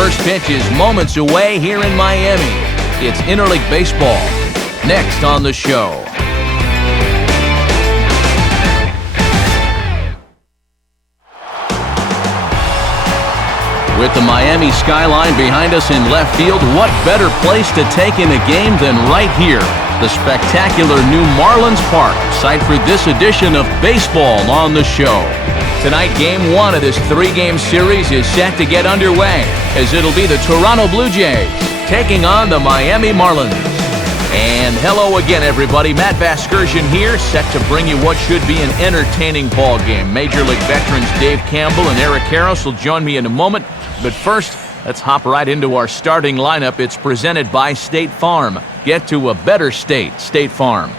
first pitch is moments away here in Miami. It's interleague baseball. Next on the show. With the Miami skyline behind us in left field, what better place to take in a game than right here? The spectacular new Marlins Park, site for this edition of Baseball on the Show. Tonight, Game 1 of this 3-game series is set to get underway, as it'll be the Toronto Blue Jays taking on the Miami Marlins. And hello again, everybody. Matt Vasgersian here, set to bring you what should be an entertaining ball game. Major League veterans Dave Campbell and Eric Harris will join me in a moment. But first, let's hop right into our starting lineup. It's presented by State Farm. Get to a better state, State Farm.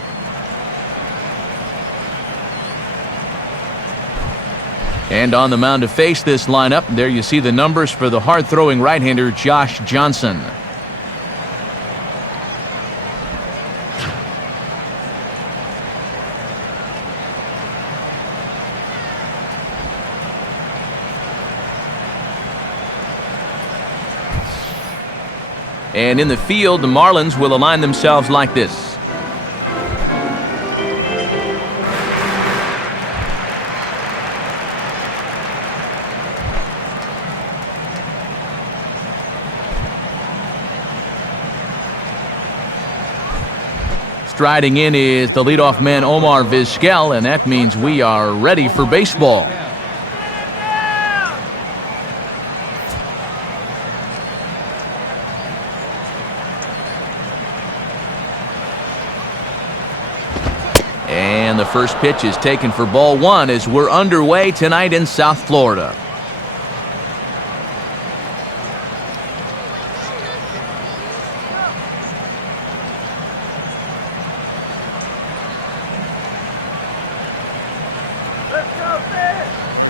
And on the mound to face this lineup, there you see the numbers for the hard-throwing right-hander Josh Johnson. And in the field, the Marlins will align themselves like this. Striding in is the leadoff man Omar Vizquel, and that means we are ready for baseball. And the first pitch is taken for ball 1 as we're underway tonight in South Florida.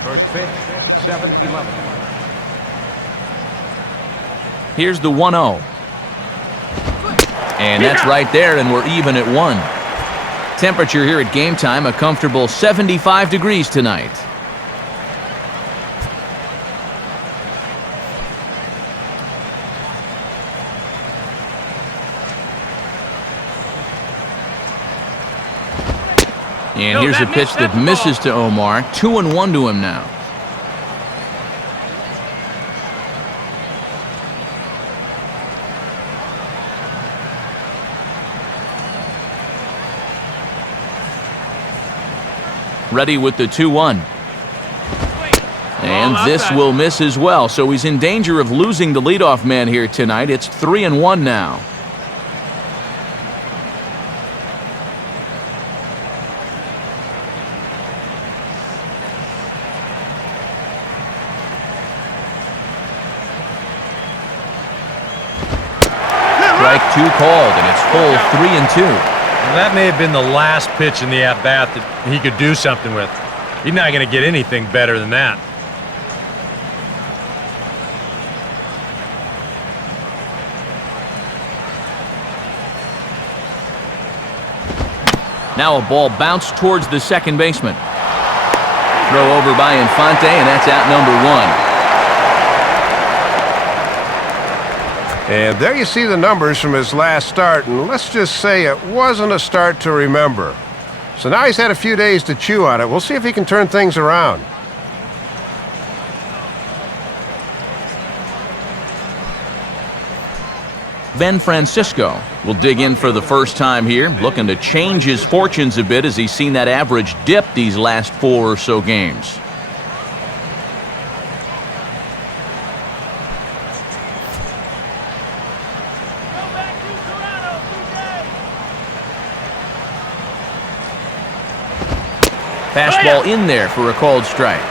First pitch, 7-11. Here's the 1-0. And that's right there, and we're even at 1. Temperature here at game time, a comfortable 75 degrees tonight. And here's a pitch that misses to Omar. 2-1 to him now. Ready with the 2-1. And this will miss as well, so he's in danger of losing the leadoff man here tonight. It's 3-1 now. Strike 2 called, and it's full 3-2. That may have been the last pitch in the at-bat that he could do something with. He's not going to get anything better than that. Now a ball bounced towards the second baseman. Throw over by Infante, and that's out number 1. And there you see the numbers from his last start, and let's just say it wasn't a start to remember. So now he's had a few days to chew on it. We'll see if he can turn things around. Ben Francisco will dig in for the first time here, looking to change his fortunes a bit as he's seen that average dip these last 4 or so games. Fastball in there for a called strike.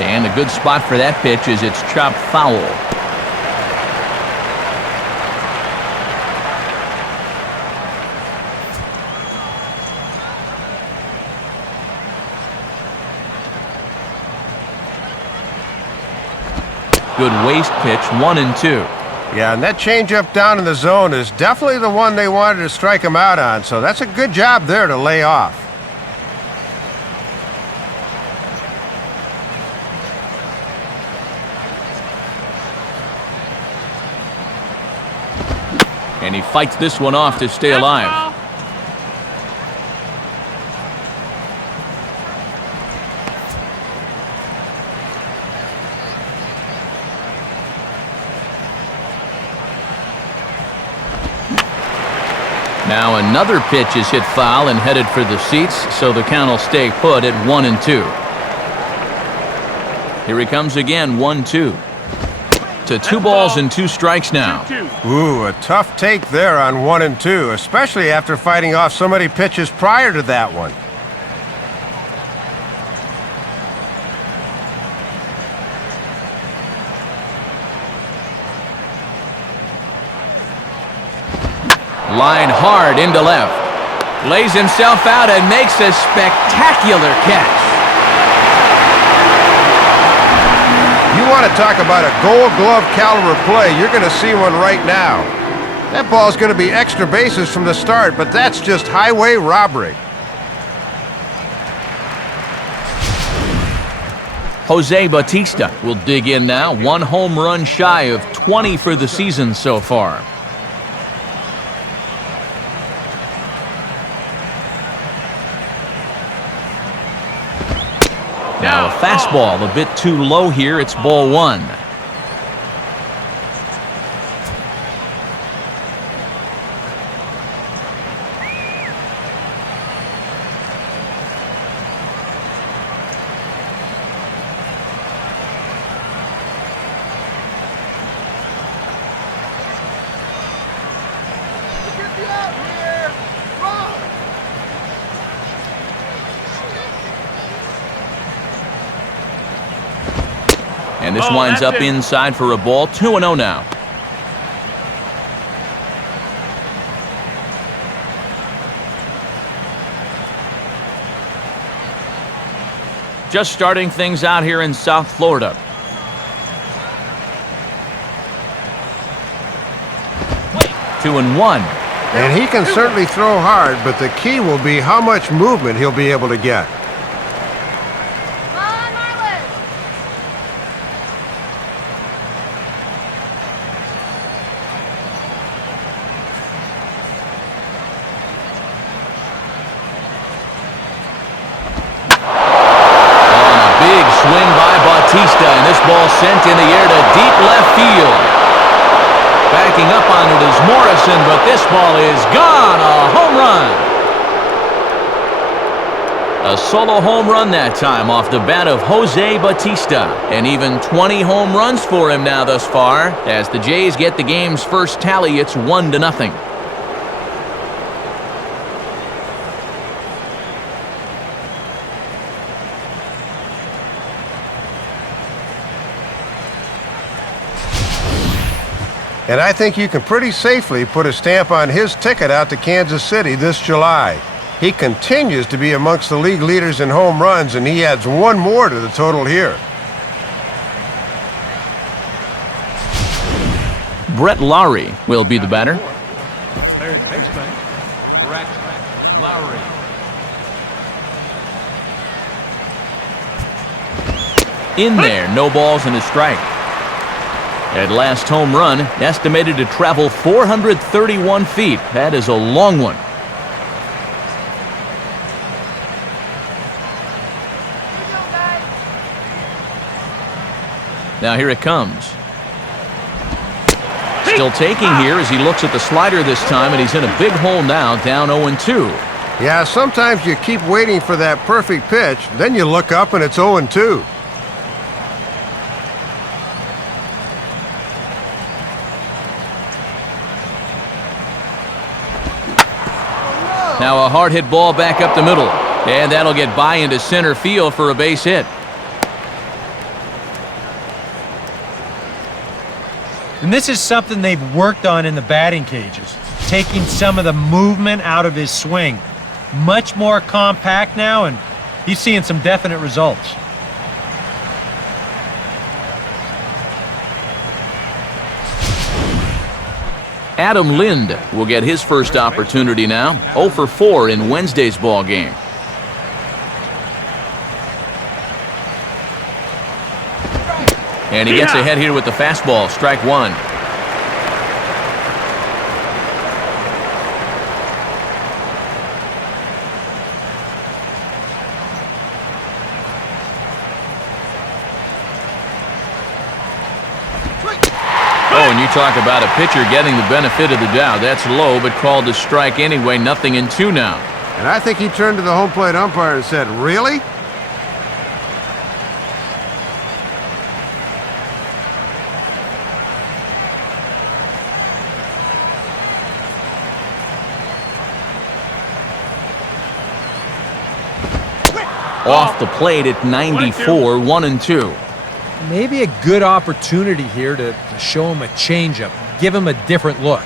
And a good spot for that pitch as it's chopped foul. Good waste pitch, 1-2. Yeah, and that changeup down in the zone is definitely the one they wanted to strike him out on, so that's a good job there to lay off. And he fights this one off to stay alive. Now another pitch is hit foul and headed for the seats, so the count will stay put at 1-2. Here he comes again, 1-2. To 2 balls and 2 strikes now. Ooh, a tough take there on 1-2, especially after fighting off so many pitches prior to that one. Line hard into left. Lays himself out and makes a spectacular catch. You want to talk about a Gold Glove caliber play, you're going to see one right now. That ball's going to be extra bases from the start, but that's just highway robbery. Jose Bautista will dig in now. 1 home run shy of 20 for the season so far. Now a fastball a bit too low here. It's ball 1. And this winds up inside for a ball. 2-0 now. Just starting things out here in South Florida. Two and one. And he can certainly throw hard, but the key will be how much movement he'll be able to get. And this ball sent in the air to deep left field. Backing up on it is Morrison, but this ball is gone. A home run. A solo home run that time off the bat of Jose Bautista. And even 20 home runs for him now thus far. As the Jays get the game's first tally, it's 1-0. And I think you can pretty safely put a stamp on his ticket out to Kansas City this July. He continues to be amongst the league leaders in home runs, and he adds 1 more to the total here. Brett Lowry will be the batter. Third baseman, Brett Lowry. In there, no balls and a strike. That last home run estimated to travel 431 feet. That is a long one. Now here it comes. Still taking here as he looks at the slider this time, and he's in a big hole now, down 0-2. Yeah, sometimes you keep waiting for that perfect pitch, then you look up and it's 0-2. Now a hard hit ball back up the middle, and that'll get by into center field for a base hit. And this is something they've worked on in the batting cages, taking some of the movement out of his swing. Much more compact now, and he's seeing some definite results. Adam Lind will get his first opportunity now, 0 for 4 in Wednesday's ball game. And he gets ahead here with the fastball, strike one. Oh, and you talk about a pitcher getting the benefit of the doubt. That's low, but called a strike anyway. 0-2 now. And I think he turned to the home plate umpire and said, "Really?" Off the plate at 94, 1-2. Maybe a good opportunity here to show him a changeup, give him a different look.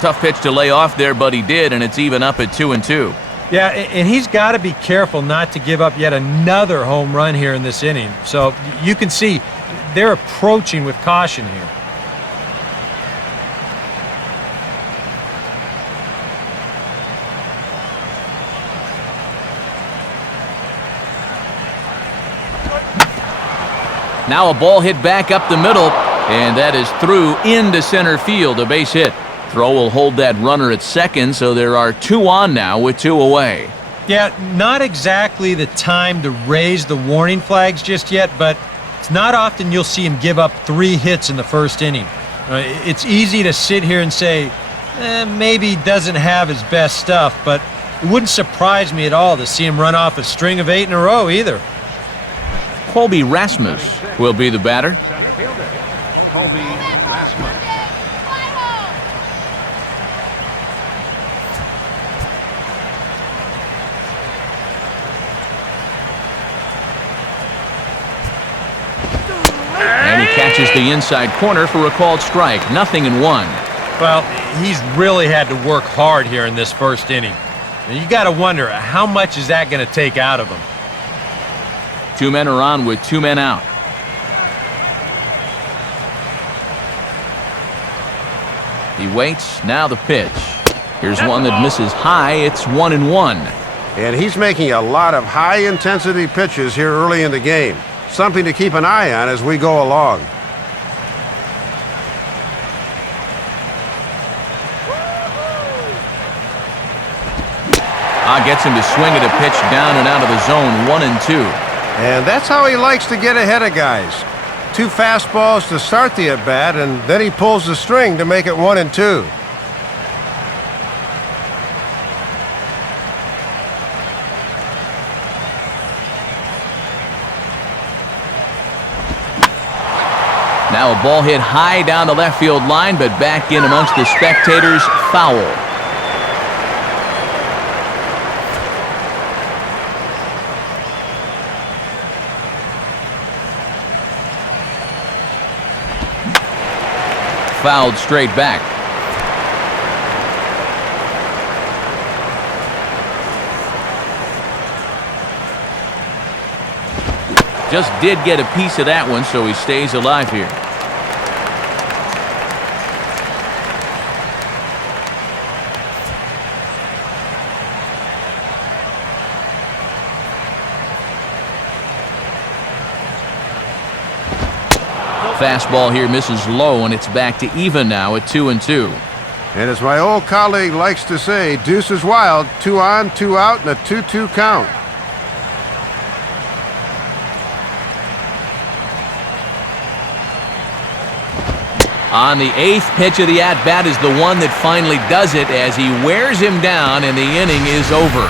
Tough pitch to lay off there, but he did, and it's even up at 2-2. Yeah, and he's got to be careful not to give up yet another home run here in this inning. So you can see they're approaching with caution here. Now a ball hit back up the middle, and that is through into center field, a base hit. Throw will hold that runner at second, so there are 2 on now with 2 away. Yeah, not exactly the time to raise the warning flags just yet, but it's not often you'll see him give up 3 hits in the first inning. It's easy to sit here and say, maybe he doesn't have his best stuff, but it wouldn't surprise me at all to see him run off a string of 8 in a row either. Colby Rasmus will be the batter. Center fielder, Colby Rasmus. And he catches the inside corner for a called strike. 0-1. Well, he's really had to work hard here in this first inning. And you got to wonder, how much is that going to take out of him? 2 men are on with 2 men out. He waits. Now the pitch. Here's one that misses high. It's 1-1. And he's making a lot of high-intensity pitches here early in the game. Something to keep an eye on as we go along. Gets him to swing at a pitch down and out of the zone. 1-2. And that's how he likes to get ahead of guys. 2 fastballs to start the at-bat, and then he pulls the string to make it 1-2. Now a ball hit high down the left field line, but back in amongst the spectators. Foul. Fouled straight back. Just did get a piece of that one, so he stays alive here. Fastball here misses low, and it's back to even now at 2-2. And as my old colleague likes to say, deuce is wild. 2 on, 2 out, and a 2-2 count. On the 8th pitch of the at-bat is the one that finally does it as he wears him down, and the inning is over.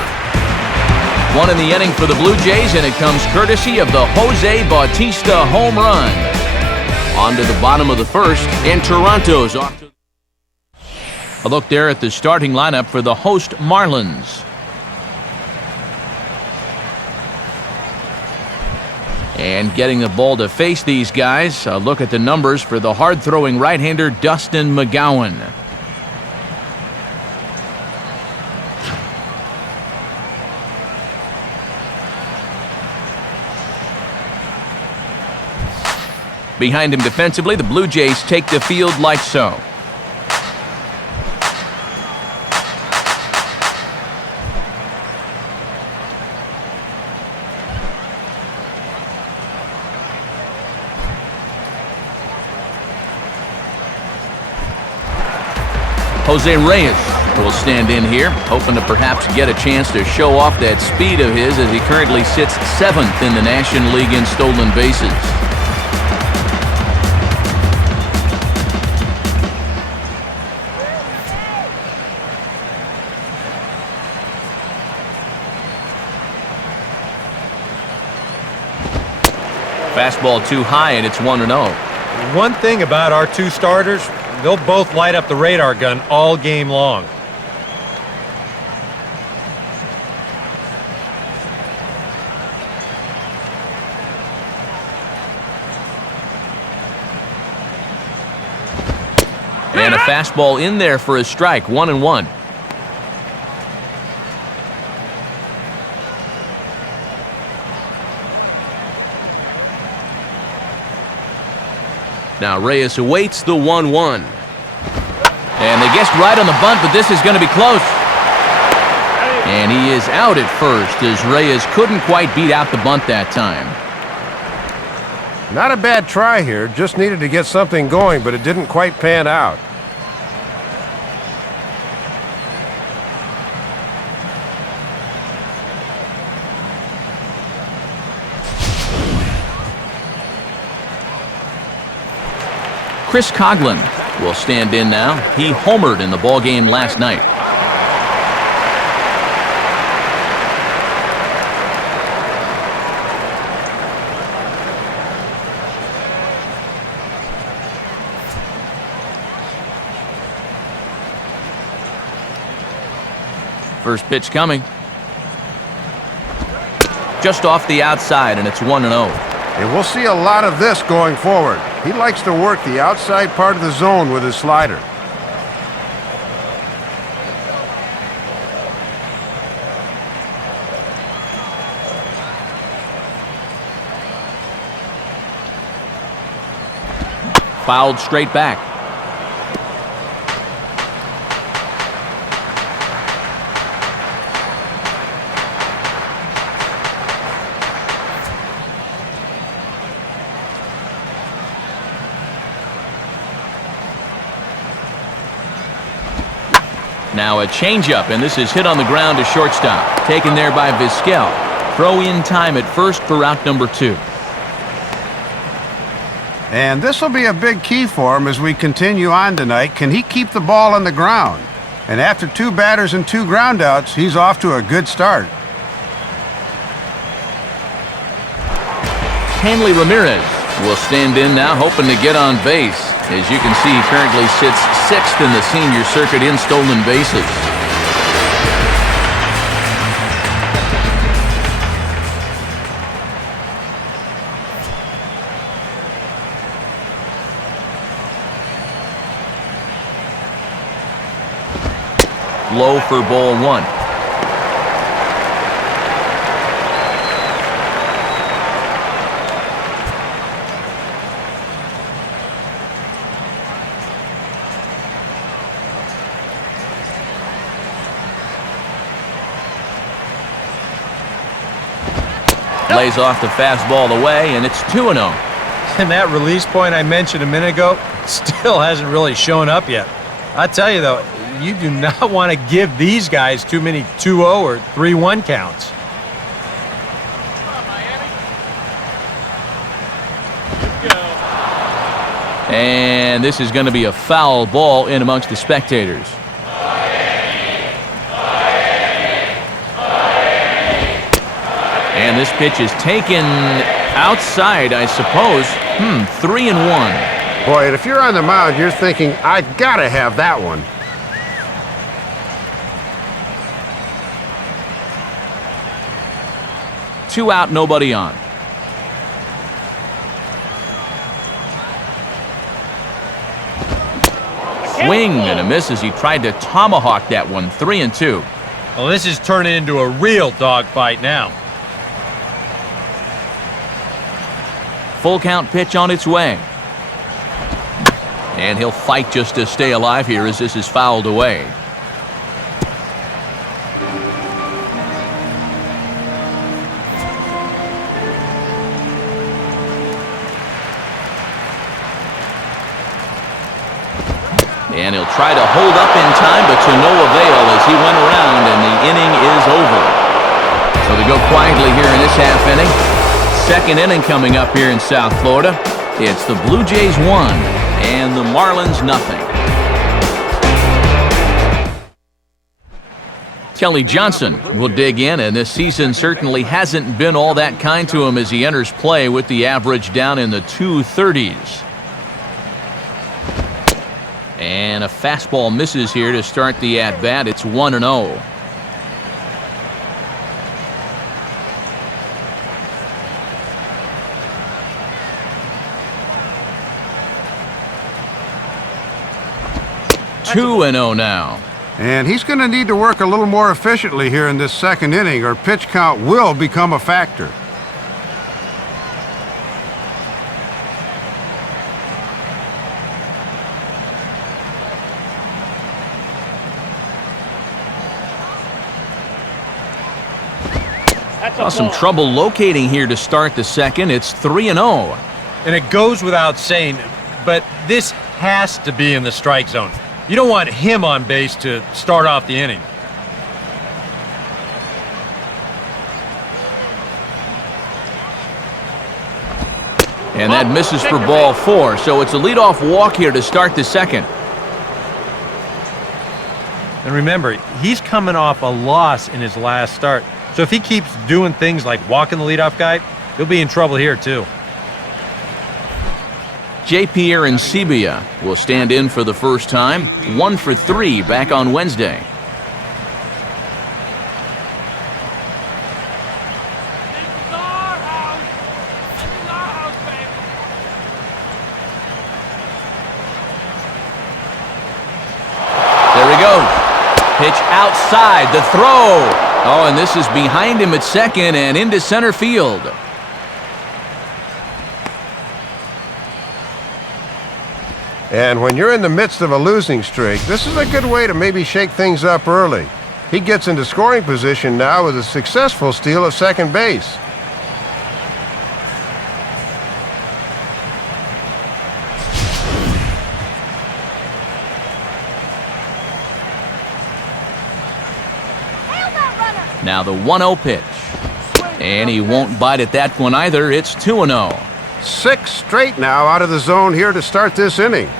1 in the inning for the Blue Jays, and it comes courtesy of the Jose Bautista home run. On to the bottom of the first, and Toronto's off to a look there at the starting lineup for the host Marlins. And getting the ball to face these guys, a look at the numbers for the hard-throwing right-hander Dustin McGowan. Behind him defensively, the Blue Jays take the field like so. Jose Reyes will stand in here, hoping to perhaps get a chance to show off that speed of his as he currently sits 7th in the National League in stolen bases. Fastball too high, and it's 1-0. One thing about our two starters, they'll both light up the radar gun all game long. And a fastball in there for a strike, 1-1. Now Reyes awaits the 1-1. And they guessed right on the bunt, but this is going to be close. And he is out at first as Reyes couldn't quite beat out the bunt that time. Not a bad try here, just needed to get something going, but it didn't quite pan out. Chris Coughlin will stand in now. He homered in the ballgame last night. First pitch coming. Just off the outside, and it's 1-0. And we'll see a lot of this going forward. He likes to work the outside part of the zone with his slider. Fouled straight back. Now a changeup, and this is hit on the ground to shortstop. Taken there by Vizquel. Throw in time at first for out number 2. And this will be a big key for him as we continue on tonight. Can he keep the ball on the ground? And after 2 batters and 2 groundouts, he's off to a good start. Hanley Ramirez will stand in now, hoping to get on base. As you can see, he currently sits 6th in the senior circuit in stolen bases. Low for ball 1. Lays off the fastball away, and it's 2-0. And that release point I mentioned a minute ago still hasn't really shown up yet. I tell you, though, you do not want to give these guys too many 2-0 or 3-1 counts. And this is going to be a foul ball in amongst the spectators. And this pitch is taken outside, I suppose. 3-1. Boy, and if you're on the mound, you're thinking, I gotta have that one. Two out, nobody on. Swing and a miss as he tried to tomahawk that one. 3-2. Well, this is turning into a real dogfight now. full count pitch on its way. And he'll fight just to stay alive here as this is fouled away. And he'll try to hold up in time, but to no avail as he went around and the inning is over. So they go quietly here in this half inning. Second inning coming up here in South Florida. It's the Blue Jays 1 and the Marlins nothing. Kelly Johnson will dig in, and this season certainly hasn't been all that kind to him as he enters play with the average down in the 230s. And a fastball misses here to start the at-bat. It's 1-0. Two and 0 now. And he's going to need to work a little more efficiently here in this second inning, or pitch count will become a factor. Some trouble locating here to start the second. It's 3-0. And it goes without saying, but this has to be in the strike zone. You don't want him on base to start off the inning. And that misses for ball 4, so it's a leadoff walk here to start the second. And remember, he's coming off a loss in his last start. So if he keeps doing things like walking the leadoff guy, he'll be in trouble here too. J.P. Arancibia will stand in for the first time. 1 for 3 back on Wednesday. There he goes. Pitch outside, the throw. Oh, and this is behind him at second and into center field. And when you're in the midst of a losing streak, this is a good way to maybe shake things up early. He gets into scoring position now with a successful steal of second base. Now the 1-0 pitch. And he won't bite at that one either. It's 2-0. 6 straight now out of the zone here to start this inning.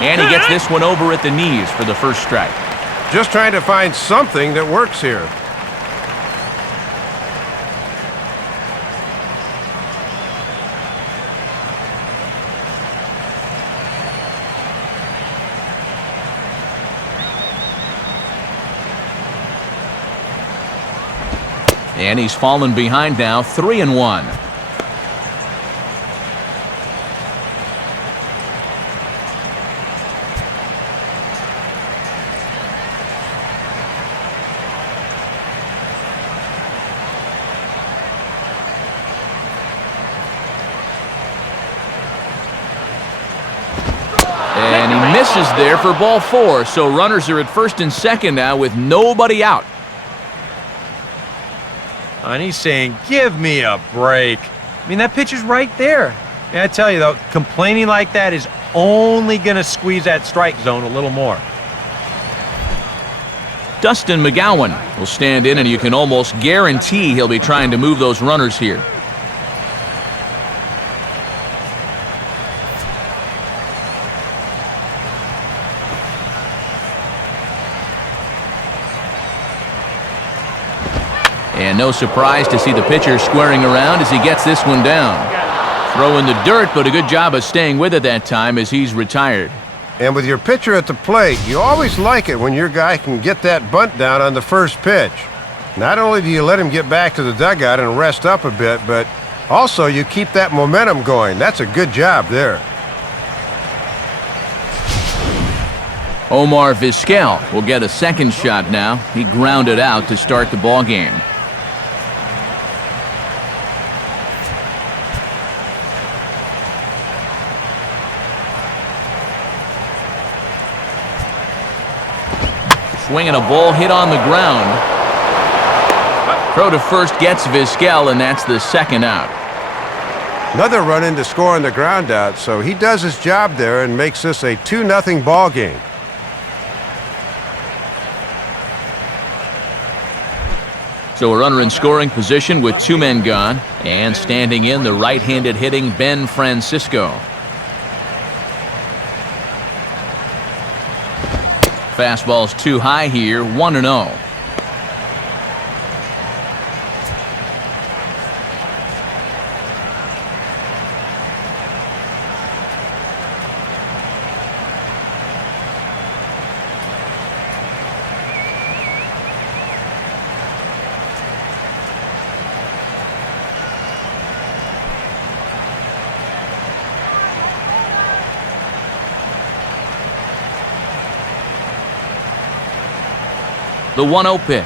And he gets this one over at the knees for the first strike. Just trying to find something that works here. And he's fallen behind now, 3-1. And he misses there for ball 4, so runners are at first and second now with nobody out. And he's saying, give me a break. I mean, that pitch is right there. And I tell you, though, complaining like that is only going to squeeze that strike zone a little more. Dustin McGowan will stand in, and you can almost guarantee he'll be trying to move those runners here. And no surprise to see the pitcher squaring around as he gets this one down. Throw in the dirt, but a good job of staying with it that time as he's retired. And with your pitcher at the plate, you always like it when your guy can get that bunt down on the first pitch. Not only do you let him get back to the dugout and rest up a bit, but also you keep that momentum going. That's a good job there. Omar Vizquel will get a second shot now. He grounded out to start the ball game. Swinging a ball hit on the ground. Throw to first gets Vizquel, and that's the second out. Another run in to score on the ground out, so he does his job there and makes this a 2-0 ball game. So a runner in scoring position with 2 men gone, and standing in the right-handed hitting Ben Francisco. Fastball's too high here, 1-0. The 1-0 pitch.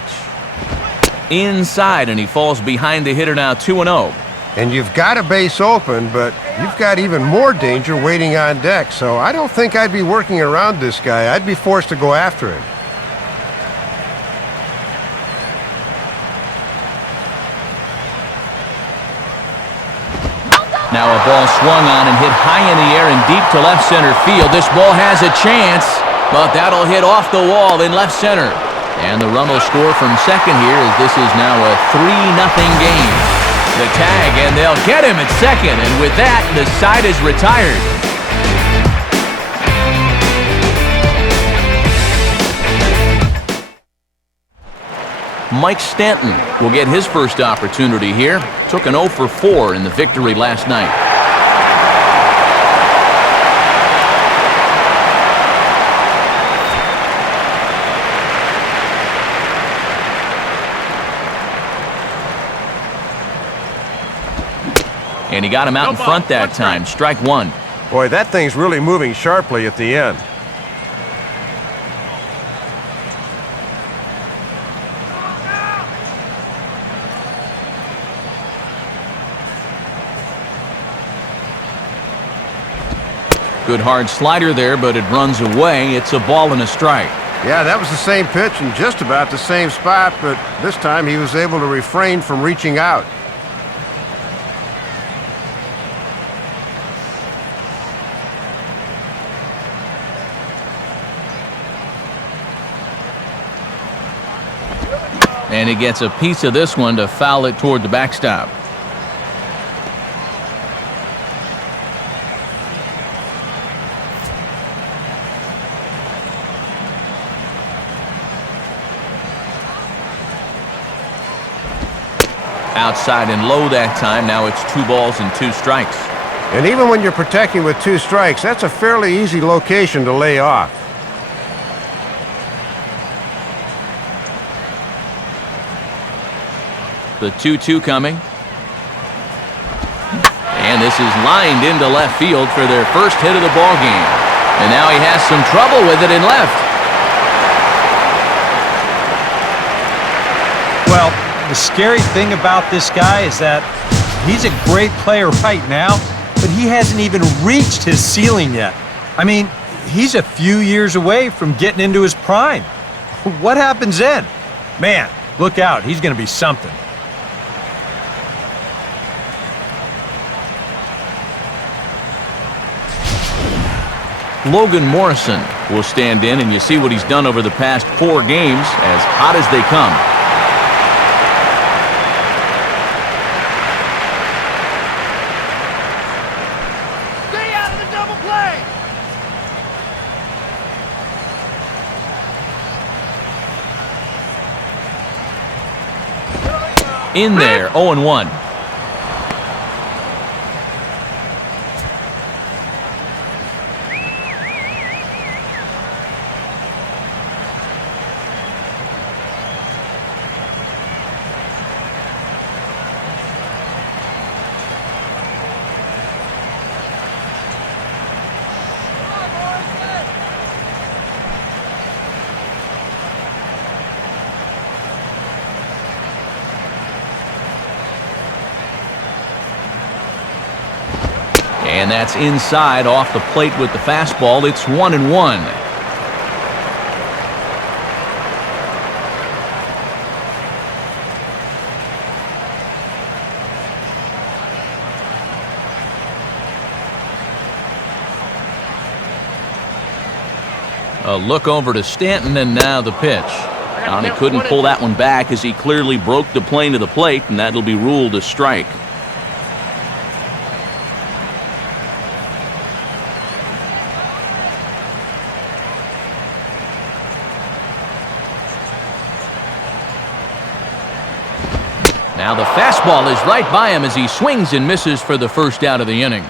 Inside, and he falls behind the hitter now, 2-0. And you've got a base open, but you've got even more danger waiting on deck, so I don't think I'd be working around this guy. I'd be forced to go after him. Now a ball swung on and hit high in the air and deep to left center field. This ball has a chance, but that'll hit off the wall in left center. And the run will score from second here as this is now a 3-0 game. The tag, and they'll get him at second, and with that, the side is retired. Mike Stanton will get his first opportunity here. Took an 0 for 4 in the victory last night. And he got him out in front that time. Strike one. Boy, that thing's really moving sharply at the end. Good hard slider there, but it runs away. It's a ball and a strike. Yeah, that was the same pitch in just about the same spot, but this time he was able to refrain from reaching out. And he gets a piece of this one to foul it toward the backstop. Outside and low that time. Now it's 2 balls and 2 strikes. And even when you're protecting with 2 strikes, that's a fairly easy location to lay off. The 2-2 coming. And this is lined into left field for their first hit of the ball game. And now he has some trouble with it in left. Well, the scary thing about this guy is that he's a great player right now, but he hasn't even reached his ceiling yet. I mean, he's a few years away from getting into his prime. What happens then? Man, look out. He's going to be something. Logan Morrison will stand in, and you see what he's done over the past 4 games, as hot as they come. Stay out of the double play! In there, 0-1. And that's inside off the plate with the fastball. It's 1-1. A look over to Stanton, and now the pitch. And he couldn't pull that one back as he clearly broke the plane to the plate, and that'll be ruled a strike. Now the fastball is right by him as he swings and misses for the first out of the inning.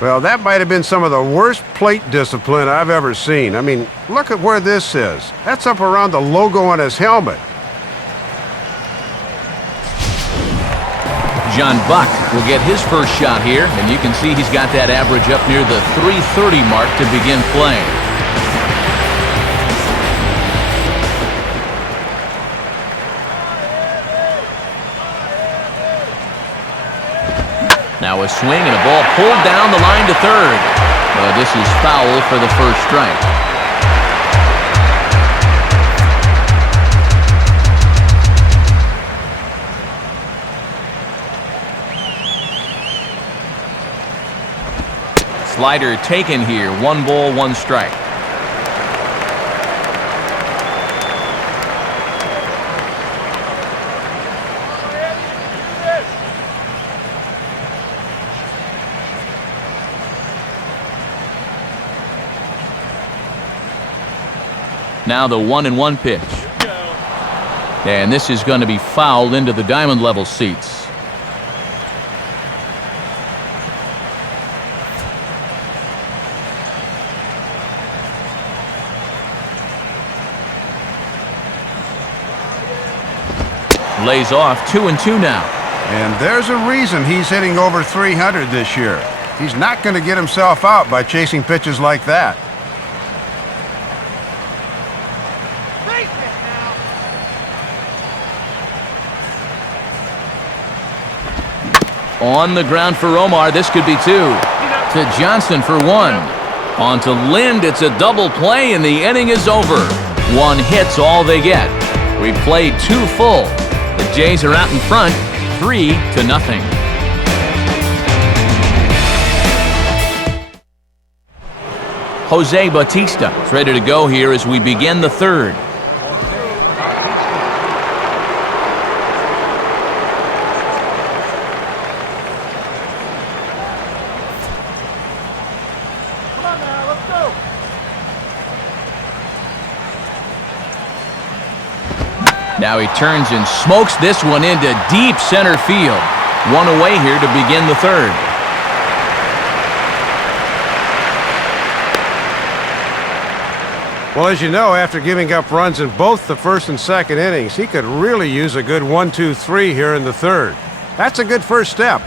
Well, that might have been some of the worst plate discipline I've ever seen. I mean, look at where this is. That's up around the logo on his helmet. John Buck will get his first shot here, and you can see he's got that average up near the .330 mark to begin playing. Now a swing and a ball pulled down the line to third. Well, this is foul for the first strike. Slider taken here. 1 ball, 1 strike. Now the 1-1 pitch. And this is going to be fouled into the diamond level seats. Lays off. 2-2 now. And there's a reason he's hitting over 300 this year. He's not going to get himself out by chasing pitches like that. On the ground for Omar. This could be 2. To Johnson for 1. On to Lind. It's a double play, and the inning is over. 1 hit's all they get. We played 2 full. The Jays are out in front, 3-0. Jose Bautista is ready to go here as we begin the third. Now he turns and smokes this one into deep center field. 1 away here to begin the third. Well, as you know, after giving up runs in both the first and second innings, he could really use a good 1-2-3 here in the third. That's a good first step.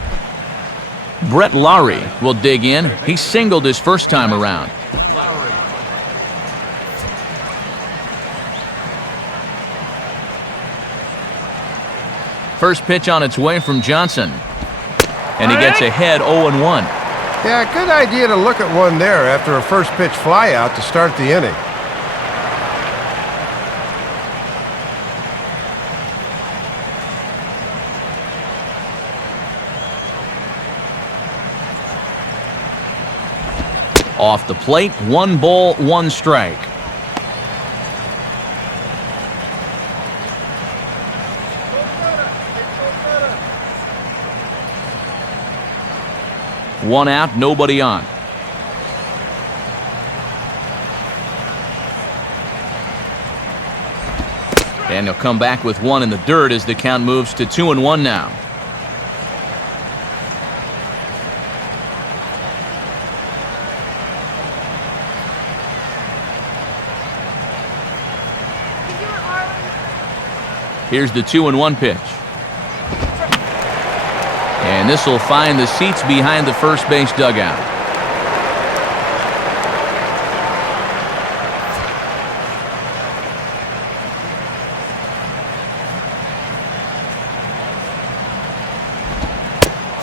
Brett Lowry will dig in. He singled his first time around. First pitch on its way from Johnson. And he gets ahead 0-1. Yeah, good idea to look at one there after a first pitch flyout to start the inning. Off the plate, 1 ball, 1 strike. One out, nobody on. And he'll come back with 1 in the dirt as the count moves to 2-1 now. Here's the 2-1 pitch. And this will find the seats behind the first base dugout.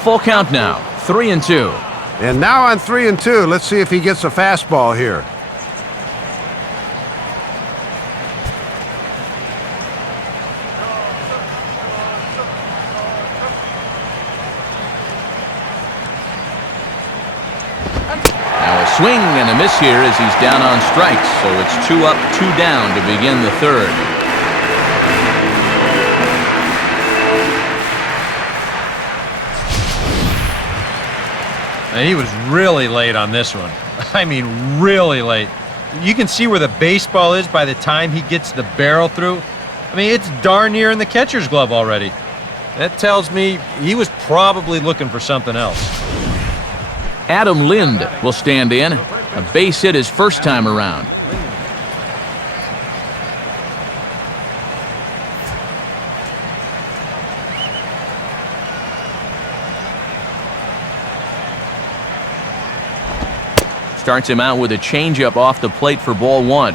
Full count now, 3-2. And now on 3-2, let's see if he gets a fastball here. Now a swing and a miss here as he's down on strikes, so it's 2 up, 2 down to begin the third. And he was really late on this one. I mean, really late. You can see where the baseball is by the time he gets the barrel through. I mean, it's darn near in the catcher's glove already. That tells me he was probably looking for something else. Adam Lind will stand in. A base hit his first time around. Starts him out with a changeup off the plate for ball 1.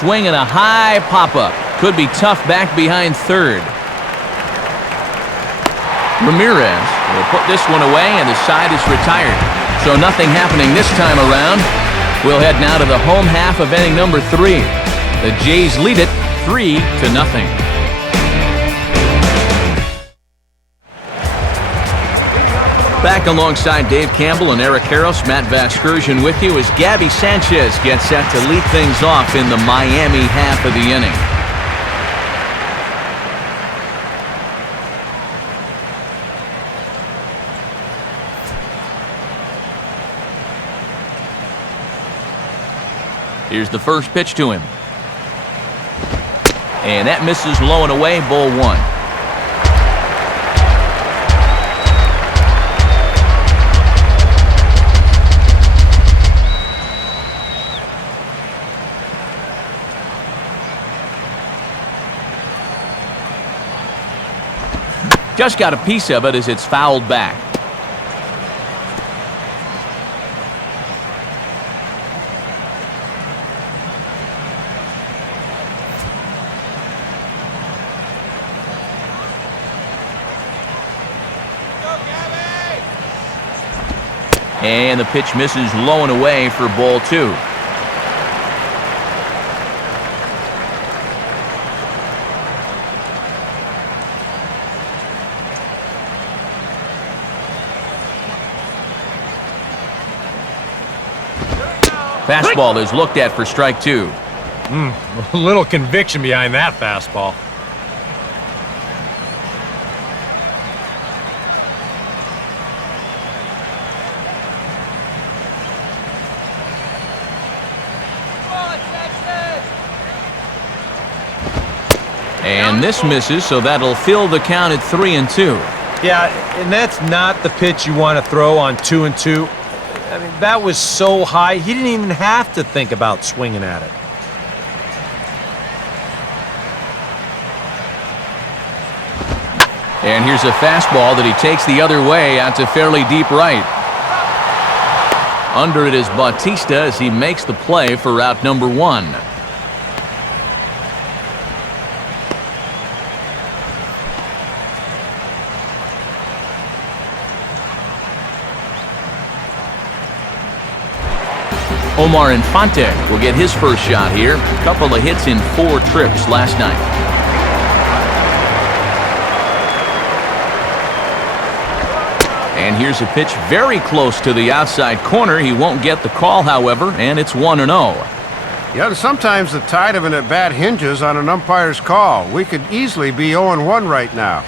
Swing and a high pop-up. Could be tough back behind third. Ramirez will put this one away, and the side is retired. So nothing happening this time around. We'll head now to the home half of inning number 3. The Jays lead it 3-0. Back alongside Dave Campbell and Eric Harris, Matt Vasgersian with you as Gabby Sanchez gets set to lead things off in the Miami half of the inning. Here's the first pitch to him. And that misses low and away, ball 1. Just got a piece of it as it's fouled back. And the pitch misses low and away for ball 2. Fastball is looked at for strike 2. A little conviction behind that fastball. And this misses, so that'll fill the count at 3-2. Yeah, and that's not the pitch you want to throw on 2-2. I mean, that was so high, he didn't even have to think about swinging at it. And here's a fastball that he takes the other way out to fairly deep right. Under it is Bautista as he makes the play for route number 1. Omar Infante will get his first shot here. A couple of hits in 4 trips last night. And here's a pitch very close to the outside corner. He won't get the call, however, and it's 1-0. Yeah, sometimes the tide of an at-bat hinges on an umpire's call. We could easily be 0-1 right now.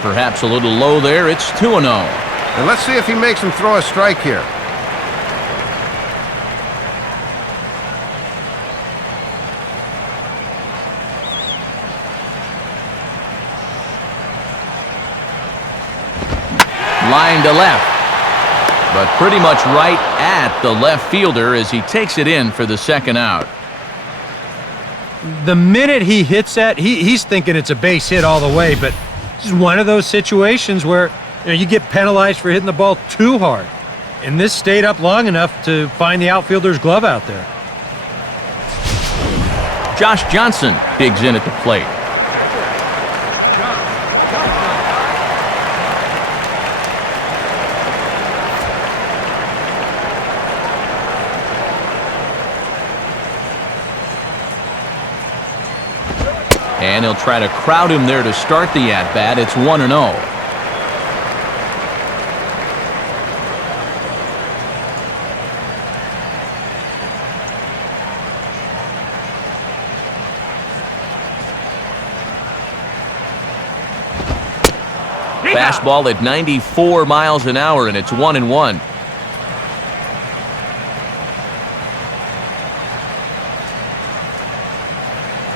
Perhaps a little low there. It's 2-0. And let's see if he makes him throw a strike here. Line to left, but pretty much right at the left fielder as he takes it in for the second out. The minute he hits that, he's thinking it's a base hit all the way, but this is one of those situations where you get penalized for hitting the ball too hard. And this stayed up long enough to find the outfielder's glove out there. Josh Johnson digs in at the plate. And he'll try to crowd him there to start the at-bat. It's 1-0. Fastball at 94 miles an hour, and it's 1-1.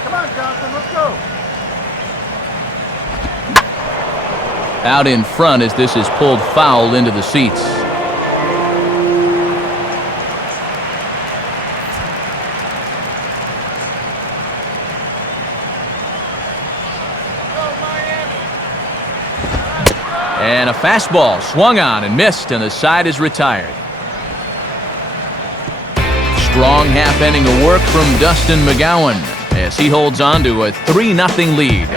Come on, Johnson, let's go. Out in front as this is pulled foul into the seats. And a fastball swung on and missed, and the side is retired. Strong half inning of work from Dustin McGowan as he holds on to a 3-0 lead.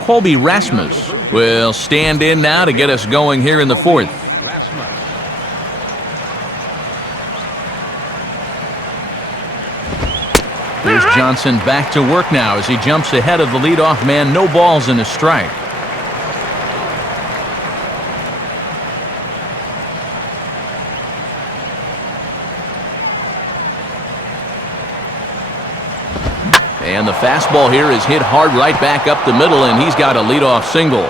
Colby Rasmus will stand in now to get us going here in the fourth. Here's Johnson back to work now as he jumps ahead of the leadoff man. No balls and a strike. And the fastball here is hit hard right back up the middle, and he's got a leadoff single.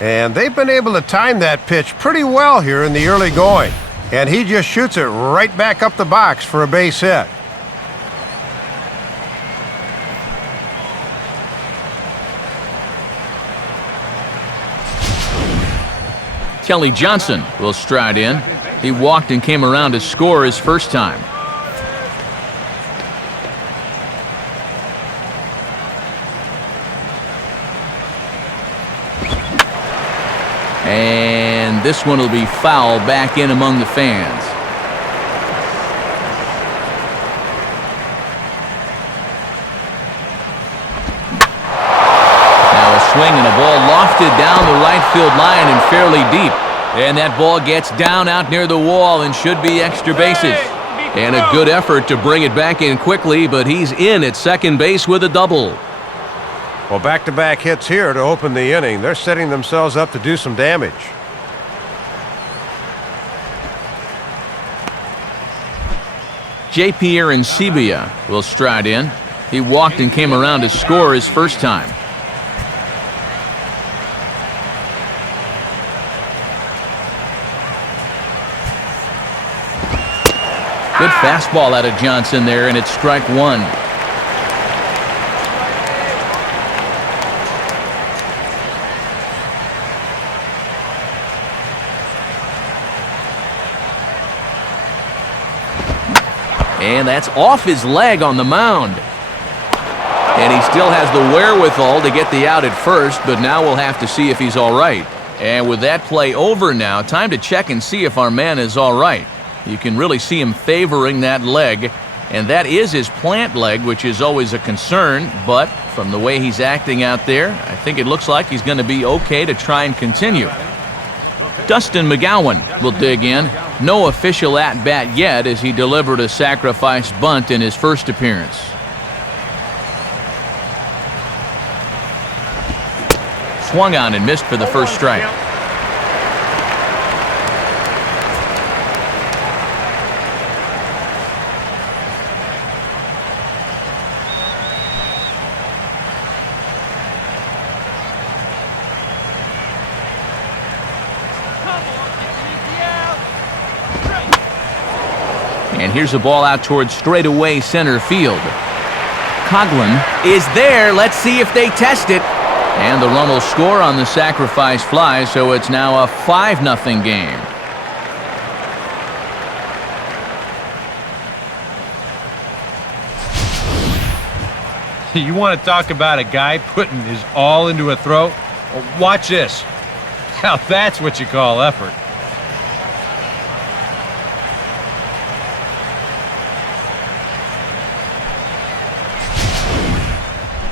And they've been able to time that pitch pretty well here in the early going. And he just shoots it right back up the box for a base hit. Kelly Johnson will stride in. He walked and came around to score his first time. And this one will be foul back in among the fans. Now a swing and a ball lofted down the right field line and fairly deep. And that ball gets down out near the wall and should be extra bases. And a good effort to bring it back in quickly, but he's in at second base with a double. Well, back-to-back hits here to open the inning. They're setting themselves up to do some damage. J.P. Arancibia will stride in. He walked and came around to score his first time. Good fastball out of Johnson there, and it's strike one. And that's off his leg on the mound. And he still has the wherewithal to get the out at first, but now we'll have to see if he's all right. And with that play over now, time to check and see if our man is all right. You can really see him favoring that leg, and that is his plant leg, which is always a concern, but from the way he's acting out there, I think it looks like he's going to be okay to try and continue. Dustin McGowan will dig in. No official at-bat yet as he delivered a sacrifice bunt in his first appearance. Swung on and missed for the first strike. And here's a ball out towards straightaway center field. Coughlin is there. Let's see if they test it. And the run will score on the sacrifice fly, so it's now a 5-0 game. You want to talk about a guy putting his all into a throw? Well, watch this. Now that's what you call effort.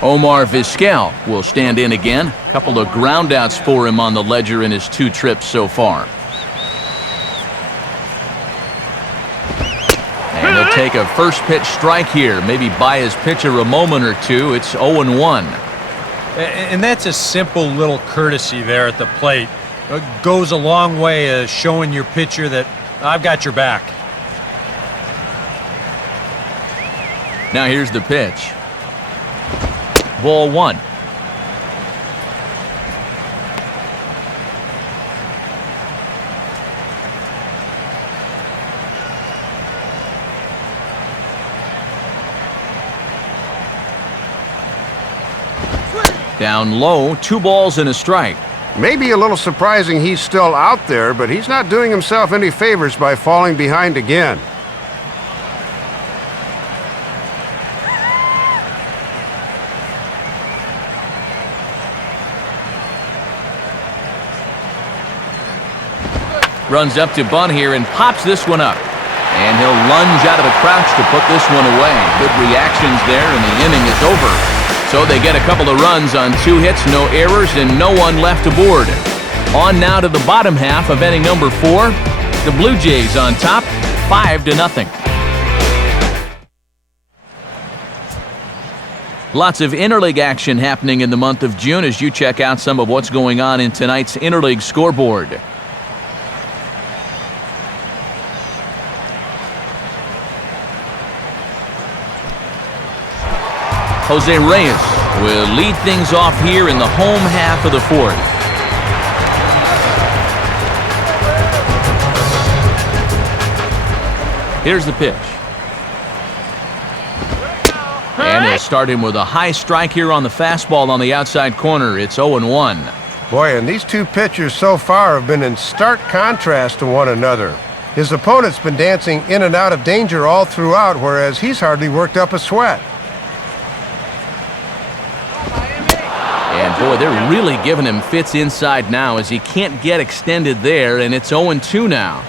Omar Vizquel will stand in again. A couple of groundouts for him on the ledger in his 2 trips so far. And he'll take a first pitch strike here, maybe buy his pitcher a moment or two. It's 0-1. And that's a simple little courtesy there at the plate. It goes a long way showing your pitcher that I've got your back. Now here's the pitch. Ball 1. Down low, 2 balls and a strike. Maybe a little surprising he's still out there, but he's not doing himself any favors by falling behind again. Runs up to bunt here and pops this one up. And he'll lunge out of the crouch to put this one away. Good reactions there, and the inning is over. So they get a couple of runs on 2 hits, no errors, and no one left aboard. On now to the bottom half of inning number 4. The Blue Jays on top, 5-0. Lots of interleague action happening in the month of June as you check out some of what's going on in tonight's interleague scoreboard. Jose Reyes will lead things off here in the home half of the 4th. Here's the pitch. And he'll start him with a high strike here on the fastball on the outside corner. It's 0-1. Boy, and these 2 pitchers so far have been in stark contrast to one another. His opponent's been dancing in and out of danger all throughout, whereas he's hardly worked up a sweat. And boy, they're really giving him fits inside now as he can't get extended there, and it's 0-2 now.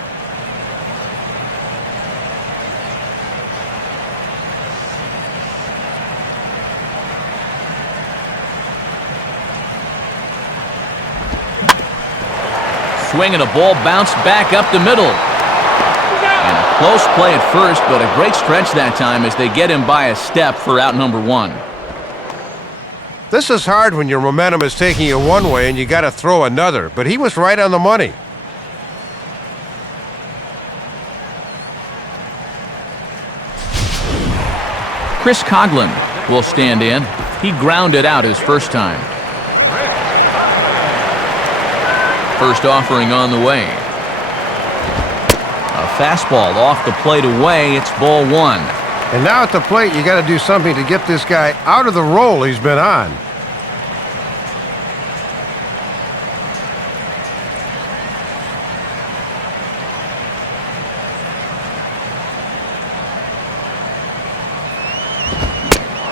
Swing and a ball bounced back up the middle. And a close play at first, but a great stretch that time as they get him by a step for out number 1. This is hard when your momentum is taking you one way and you got to throw another, but he was right on the money. Chris Coghlan will stand in. He grounded out his first time. First offering on the way. A fastball off the plate away. It's ball 1. And now at the plate, you got to do something to get this guy out of the role he's been on.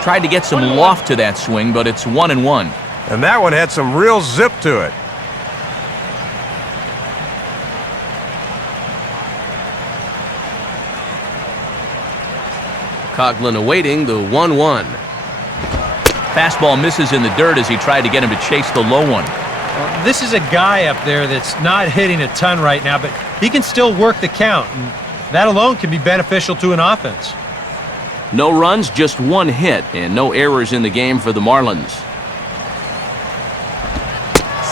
Tried to get some loft to that swing, but it's 1-1. And that one had some real zip to it. Coghlan awaiting the 1-1. Fastball misses in the dirt as he tried to get him to chase the low one. This is a guy up there that's not hitting a ton right now, but he can still work the count, and that alone can be beneficial to an offense. No runs, just 1 hit, and no errors in the game for the Marlins.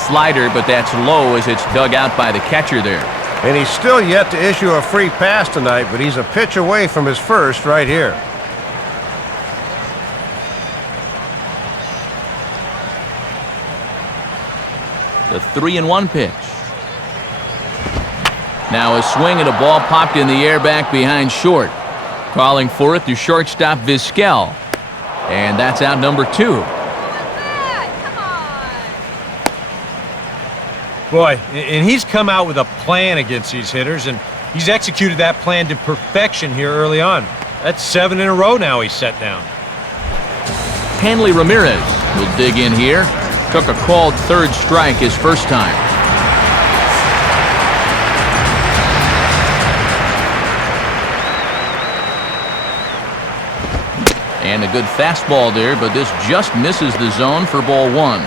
Slider, but that's low as it's dug out by the catcher there. And he's still yet to issue a free pass tonight, but he's a pitch away from his first right here. The 3-1 pitch. Now a swing and a ball popped in the air back behind short. Calling for it, the shortstop Vizquel. And that's out number 2. Boy, and he's come out with a plan against these hitters, and he's executed that plan to perfection here early on. That's 7 in a row now he's set down. Hanley Ramirez will dig in here. Took a called third strike his first time. And a good fastball there, but this just misses the zone for ball 1.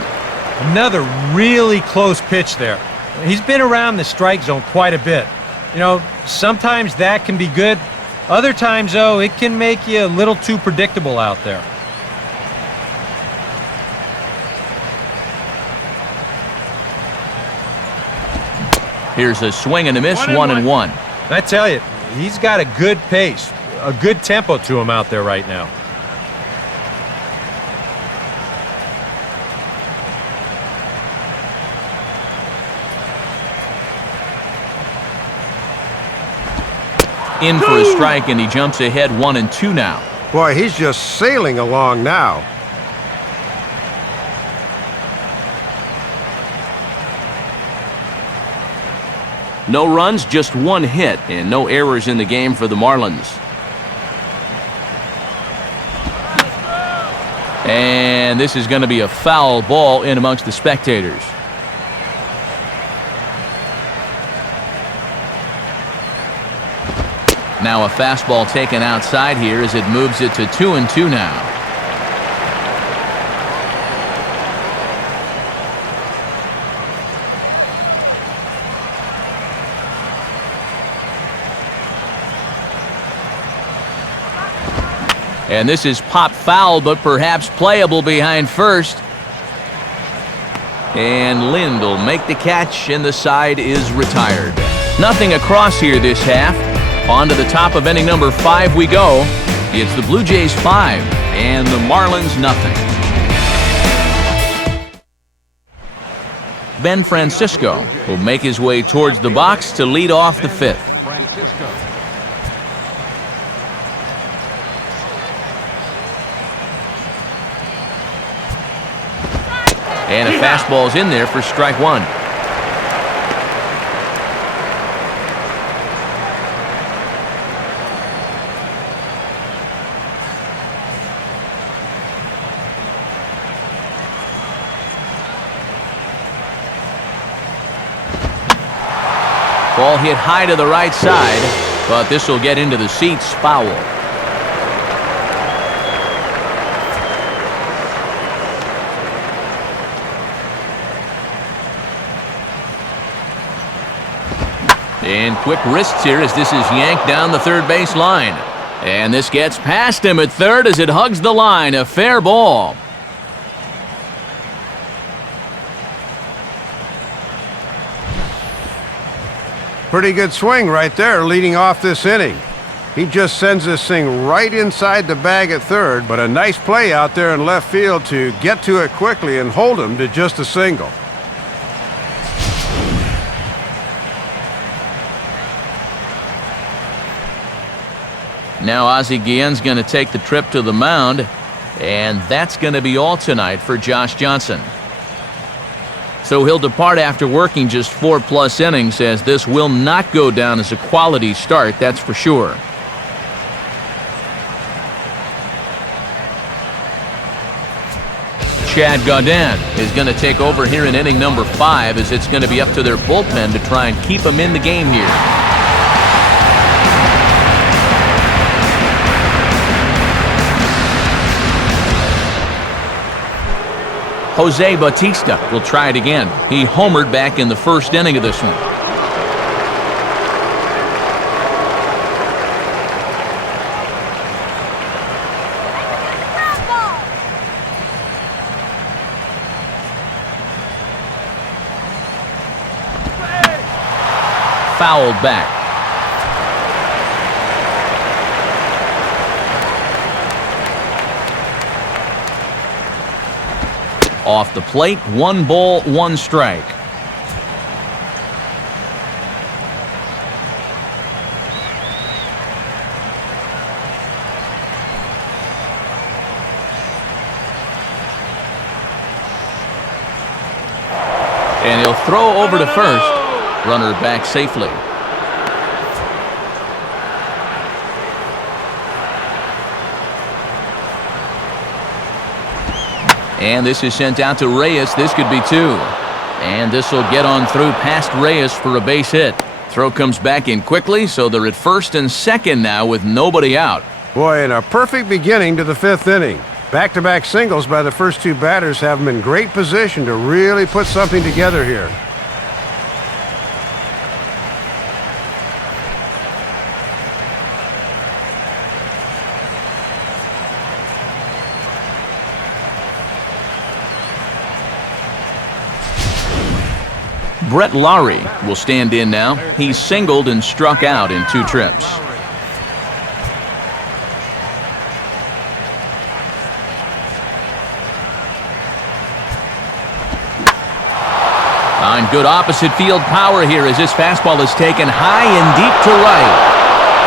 Another really close pitch there. He's been around the strike zone quite a bit. You know, sometimes that can be good. Other times, though, it can make you a little too predictable out there. Here's a swing and a miss, 1-1. I tell you, he's got a good pace, a good tempo to him out there right now. In for a strike, and he jumps ahead 1-2 now. Boy, he's just sailing along now. No runs, just 1 hit, and no errors in the game for the Marlins. And this is going to be a foul ball in amongst the spectators. Now a fastball taken outside here as it moves it to 2-2 now. And this is pop foul, but perhaps playable behind first. And Lind will make the catch, and the side is retired. Nothing across here this half. On to the top of inning number 5 we go. It's the Blue Jays 5 and the Marlins nothing. Ben Francisco will make his way towards the box to lead off the 5th. Francisco. And a fastball's in there for strike 1. Ball hit high to the right side, but this will get into the seats, foul. And quick wrists here as this is yanked down the third base line. And this gets past him at third as it hugs the line. A fair ball. Pretty good swing right there leading off this inning. He just sends this thing right inside the bag at third, but a nice play out there in left field to get to it quickly and hold him to just a single. Now Ozzie Guillen's going to take the trip to the mound, and that's going to be all tonight for Josh Johnson. So he'll depart after working just 4+ innings, as this will not go down as a quality start, that's for sure. Chad Gaudin is going to take over here in inning number 5, as it's going to be up to their bullpen to try and keep him in the game here. Jose Bautista will try it again. He homered back in the first inning of this one. Fouled back. Off the plate, 1 ball, 1 strike. And he'll throw over to first. Runner back safely. And this is sent out to Reyes. This could be 2. And this will get on through past Reyes for a base hit. Throw comes back in quickly, so they're at first and second now with nobody out. Boy, and a perfect beginning to the 5th inning. Back-to-back singles by the first 2 batters have them in great position to really put something together here. Brett Lowry will stand in now. He's singled and struck out in 2 trips. Find good opposite field power here as this fastball is taken high and deep to right.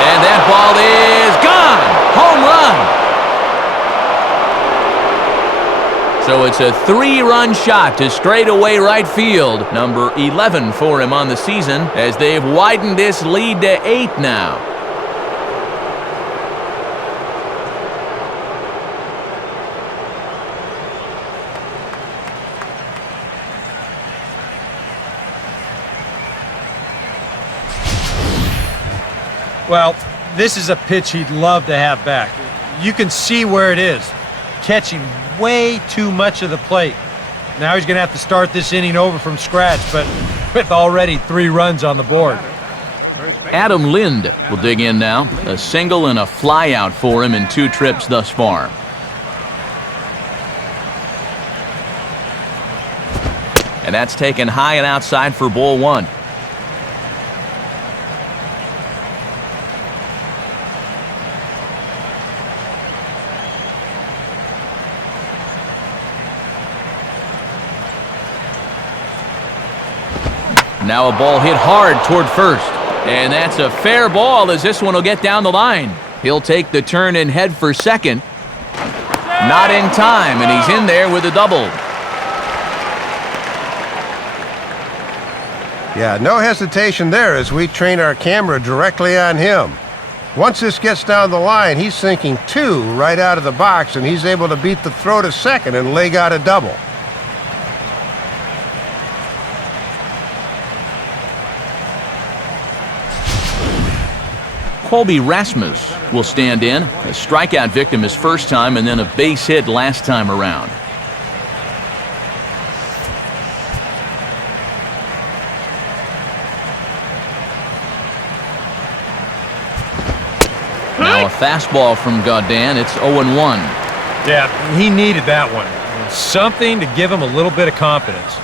And that ball is gone! Home run! So it's a 3-run shot to straightaway right field. Number 11 for him on the season as they've widened this lead to 8 now. Well, this is a pitch he'd love to have back. You can see where it is. Catching way too much of the plate. Now he's going to have to start this inning over from scratch, but with already 3 runs on the board. Adam Lind will dig in now. A single and a fly out for him in 2 trips thus far. And that's taken high and outside for ball 1. Now a ball hit hard toward first. And that's a fair ball as this one will get down the line. He'll take the turn and head for second. Not in time, and he's in there with a double. Yeah, no hesitation there as we train our camera directly on him. Once this gets down the line, he's sinking 2 right out of the box, and he's able to beat the throw to second and leg out a double. Colby Rasmus will stand in. A strikeout victim his first time and then a base hit last time around. Now a fastball from Gaudin. It's 0-1. Yeah, he needed that one. Something to give him a little bit of confidence.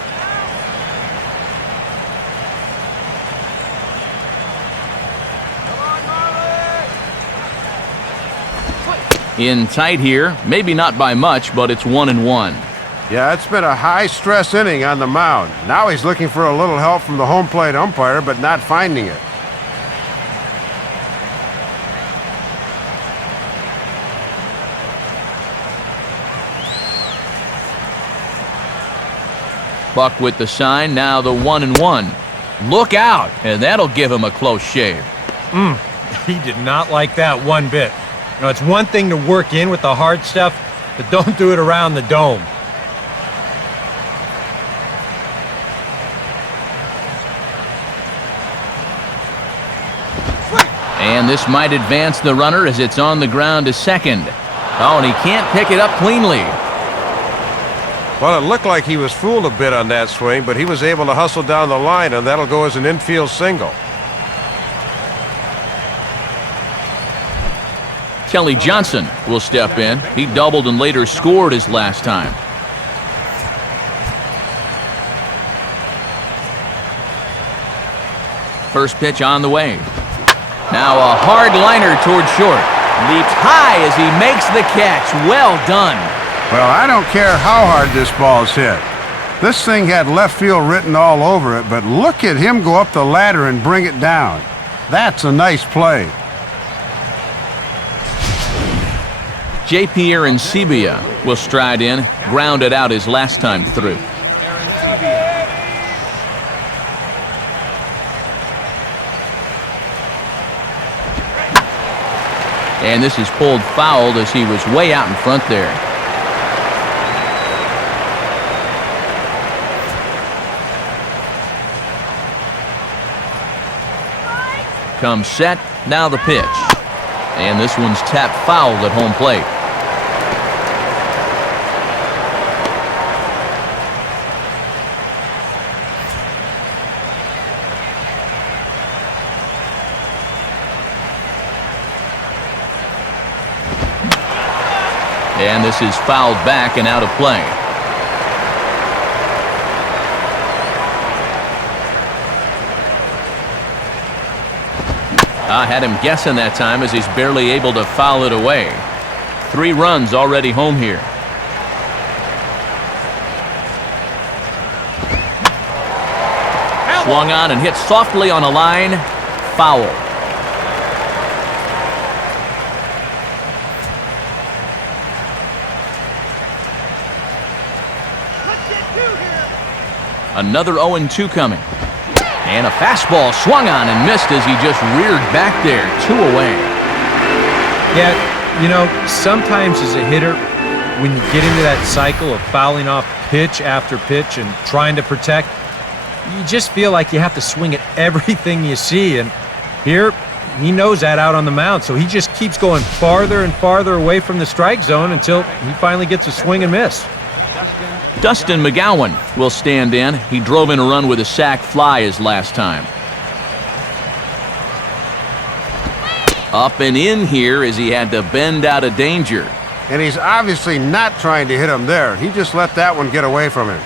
In tight here, maybe not by much, but it's 1-1. Yeah, it's been a high-stress inning on the mound. Now he's looking for a little help from the home plate umpire, but not finding it. Buck with the sign, now the 1-1. Look out, and that'll give him a close shave. He did not like that one bit. You know, it's one thing to work in with the hard stuff, but don't do it around the dome. And this might advance the runner as it's on the ground to second. Oh, and he can't pick it up cleanly. Well, it looked like he was fooled a bit on that swing, but he was able to hustle down the line, and that'll go as an infield single. Kelly Johnson will step in. He doubled and later scored his last time. First pitch on the way. Now a hard liner toward short. Leaps high as he makes the catch. Well done. Well, I don't care how hard this ball's hit. This thing had left field written all over it, but look at him go up the ladder and bring it down. That's a nice play. J.P. Arancibia will stride in, grounded out his last time through. And this is pulled foul as he was way out in front there. Comes set, now the pitch. And this one's tapped foul at home plate. And this is fouled back and out of play. I had him guessing that time as he's barely able to foul it away. 3 runs already home here. Swung on and hit softly on a line. Foul. Another 0-2 coming. And a fastball swung on and missed as he just reared back there. 2 away. Yeah, you know, sometimes as a hitter, when you get into that cycle of fouling off pitch after pitch and trying to protect, you just feel like you have to swing at everything you see. And here, he knows that out on the mound, so he just keeps going farther and farther away from the strike zone until he finally gets a swing and miss. Dustin McGowan will stand in. He drove in a run with a sac fly his last time. Up and in here as he had to bend out of danger. And he's obviously not trying to hit him there. He just let that one get away from him.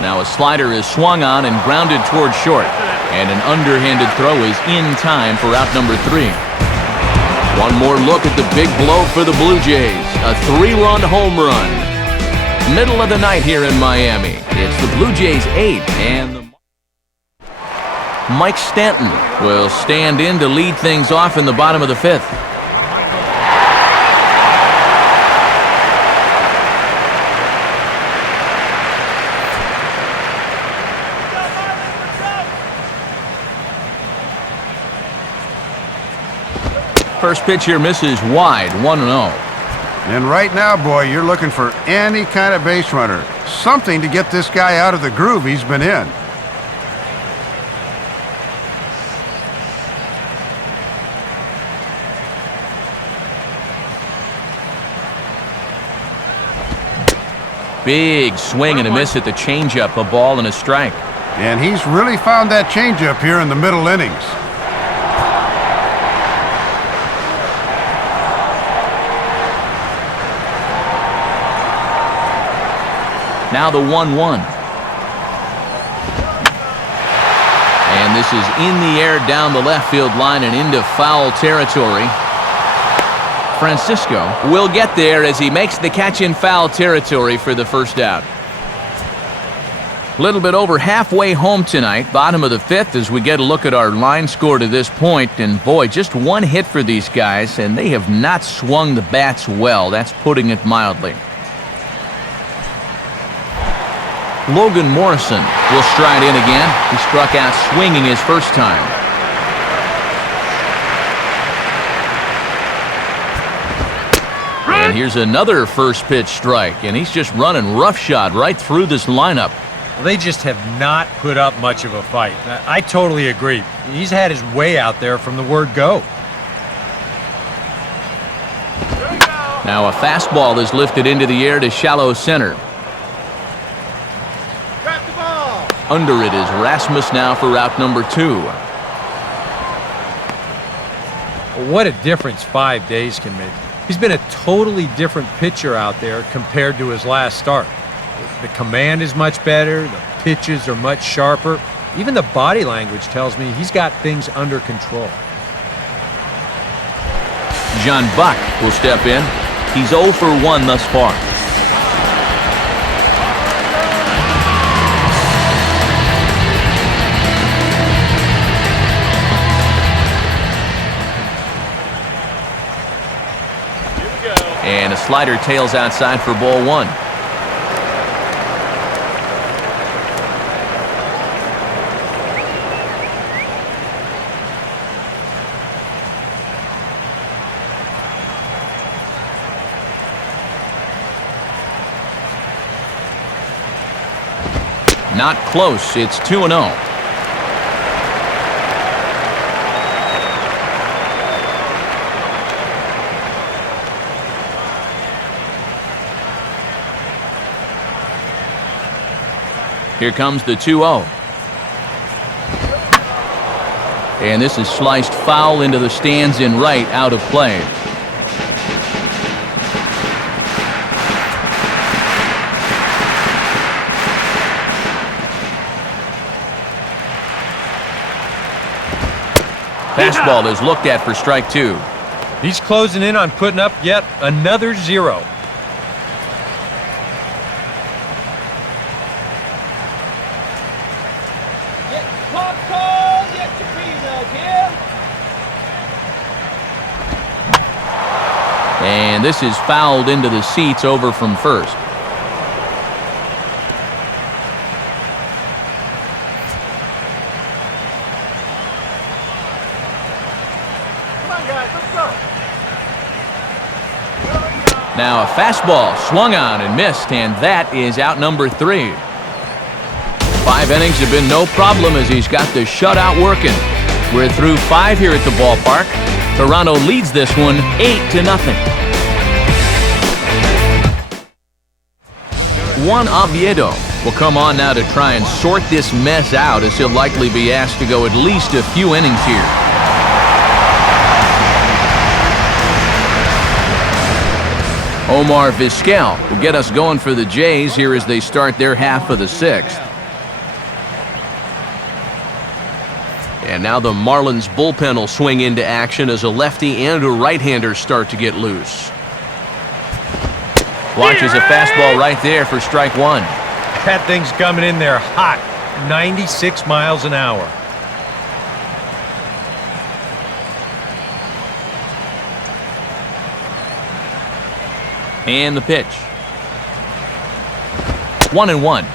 Now a slider is swung on and grounded towards short. And an underhanded throw is in time for out number 3. One more look at the big blow for the Blue Jays. A 3-run home run. Middle of the night here in Miami. It's the Blue Jays 8 and Mike Stanton will stand in to lead things off in the bottom of the 5th. First pitch here misses wide, 1-0. And right now, boy, you're looking for any kind of base runner. Something to get this guy out of the groove he's been in. Big swing and a miss at the changeup, a ball and a strike. And he's really found that changeup here in the middle innings. Now the 1-1. And this is in the air down the left field line and into foul territory. Francisco will get there as he makes the catch in foul territory for the first out. A little bit over halfway home tonight, bottom of the 5th, as we get a look at our line score to this point. And boy, just one hit for these guys, and they have not swung the bats well. That's putting it mildly. Logan Morrison will stride in again. He struck out swinging his first time. And here's another first pitch strike, and he's just running roughshod right through this lineup. Well, they just have not put up much of a fight. I totally agree. He's had his way out there from the word go. Now a fastball is lifted into the air to shallow center. Under it is Rasmus now for route number 2. What a difference 5 days can make. He's been a totally different pitcher out there compared to his last start. The command is much better. The pitches are much sharper. Even the body language tells me he's got things under control. John Buck will step in. He's 0 for 1 thus far. slider tails outside for ball one. Not close. It's 2-0. Here comes the 2-0. And this is sliced foul into the stands in right, out of play. Fastball is looked at for strike two. He's closing in on putting up yet another 0. And this is fouled into the seats over from first. Come on, guys, let's go. Now a fastball swung on and missed, and that is out number 3. 5 innings have been no problem as he's got the shutout working. We're through 5 here at the ballpark. Toronto leads this one 8-0. Juan Oviedo will come on now to try and sort this mess out, as he'll likely be asked to go at least a few innings here. Omar Vizquel will get us going for the Jays here as they start their half of the 6th. And now the Marlins bullpen will swing into action as a lefty and a right-hander start to get loose. Watches a fastball right there for strike one. That thing's coming in there hot, 96 miles an hour. And the pitch. 1-1.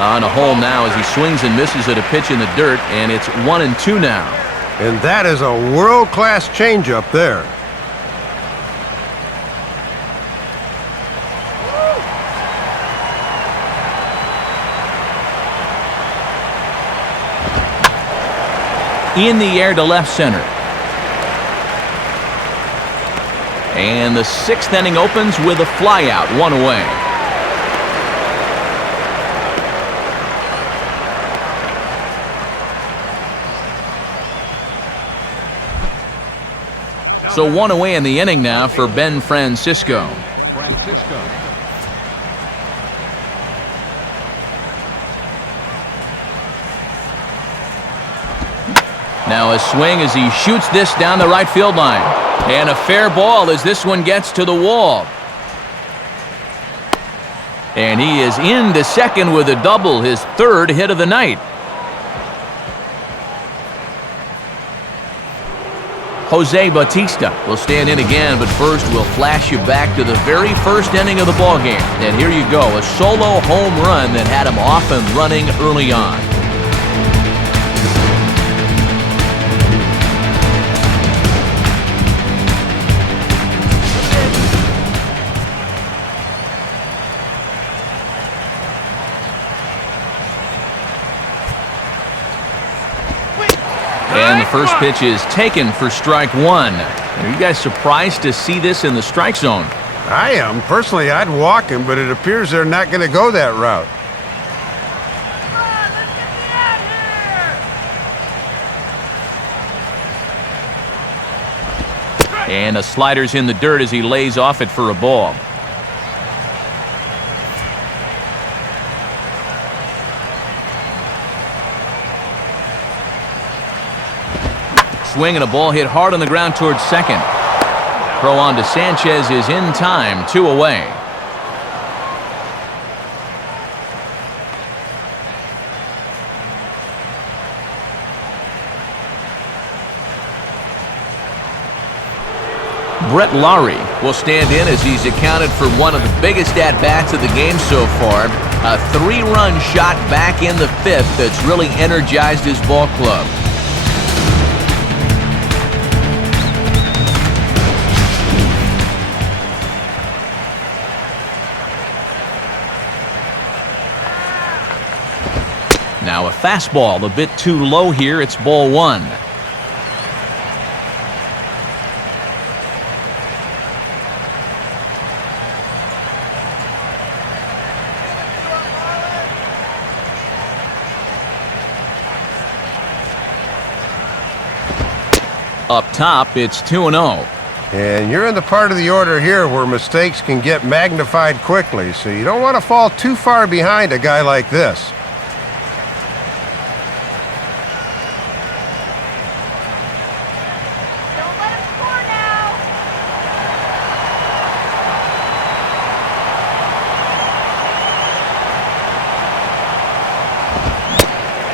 On a hole now as he swings and misses at a pitch in the dirt, and it's 1-2 now. And that is a world-class changeup there. In the air to left center. And the 6th inning opens with a flyout, 1 away. So 1 away in the inning now for Ben Francisco. Now a swing as he shoots this down the right field line. And a fair ball as this one gets to the wall. And he is into second with a double, his 3rd hit of the night. Jose Bautista will stand in again, but first we'll flash you back to the very first inning of the ballgame. And here you go, a solo home run that had him off and running early on. And the first pitch is taken for strike one. Are you guys surprised to see this in the strike zone? I am. Personally, I'd walk him, but it appears they're not going to go that route. And a slider's in the dirt as he lays off it for a ball. Swing and a ball hit hard on the ground towards second. Throw on to Sanchez is in time, 2 away. Brett Lowry will stand in as he's accounted for one of the biggest at-bats of the game so far. A 3-run shot back in the 5th that's really energized his ball club. Now a fastball a bit too low here. It's ball 1. Up top, it's 2-0. And you're in the part of the order here where mistakes can get magnified quickly, so you don't want to fall too far behind a guy like this. Don't let him score now.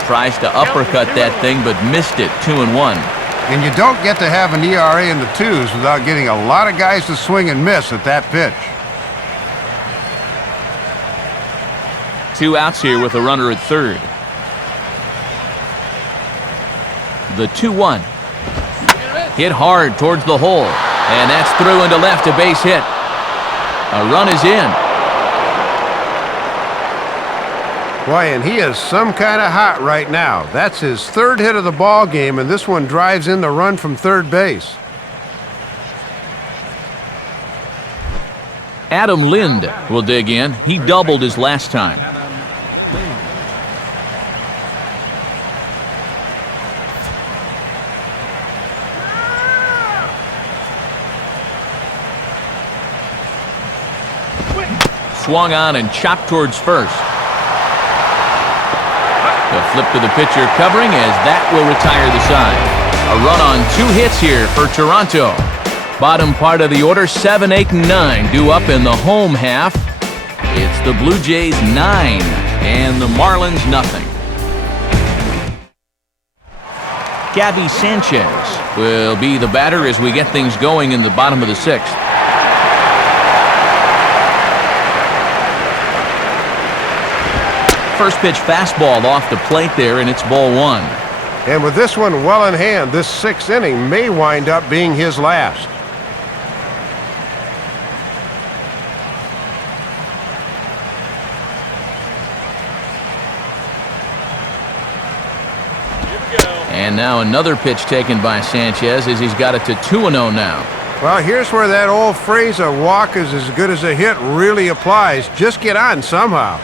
Tries to uppercut that thing, but missed it. 2-1. And you don't get to have an ERA in the 2s without getting a lot of guys to swing and miss at that pitch. 2 outs here with a runner at third. The 2-1. Hit hard towards the hole. And that's through into left, a base hit. A run is in. Boy, and he is some kind of hot right now. That's his 3rd hit of the ball game, and this one drives in the run from third base. Adam Lind will dig in. He doubled his last time. Swung on and chopped towards first. A flip to the pitcher covering as that will retire the side. A run on 2 hits here for Toronto. Bottom part of the order, 7, 8, and 9 due up in the home half. It's the Blue Jays 9 and the Marlins nothing. Gabby Sanchez will be the batter as we get things going in the bottom of the 6th. First pitch fastball off the plate there, and it's ball 1. And with this one well in hand, this 6th inning may wind up being his last. And now another pitch taken by Sanchez as he's got it to 2-0 now. Well, here's where that old phrase, a walk is as good as a hit, really applies. Just get on somehow.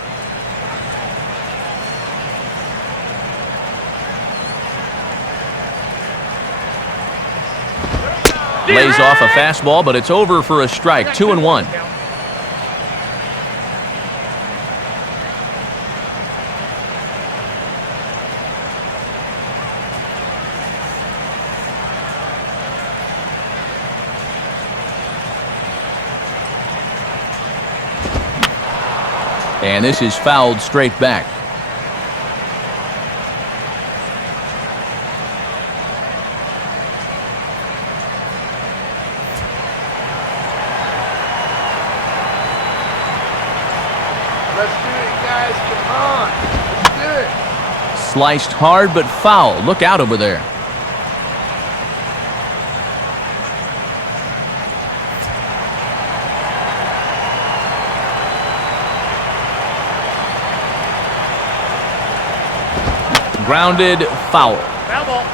Lays off a fastball, but it's over for a strike. 2-1. And this is fouled straight back. Let's do it, guys. Come on. Let's do it. Sliced hard but foul. Look out over there. Grounded, foul. Foul ball.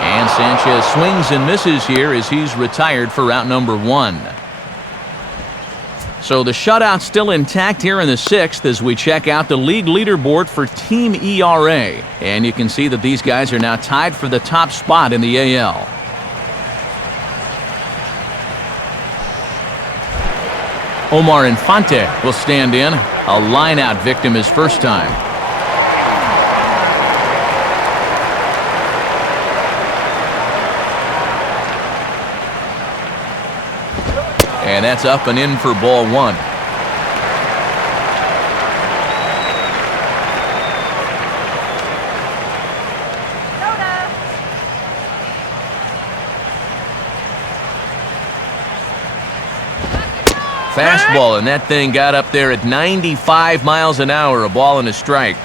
And Sanchez swings and misses here as he's retired for route number 1. So the shutout's still intact here in the 6th as we check out the league leaderboard for team ERA. And you can see that these guys are now tied for the top spot in the AL. Omar Infante will stand in. A line-out victim his first time. And that's up and in for ball one. Fastball, and that thing got up there at 95 miles an hour, a ball and a strike.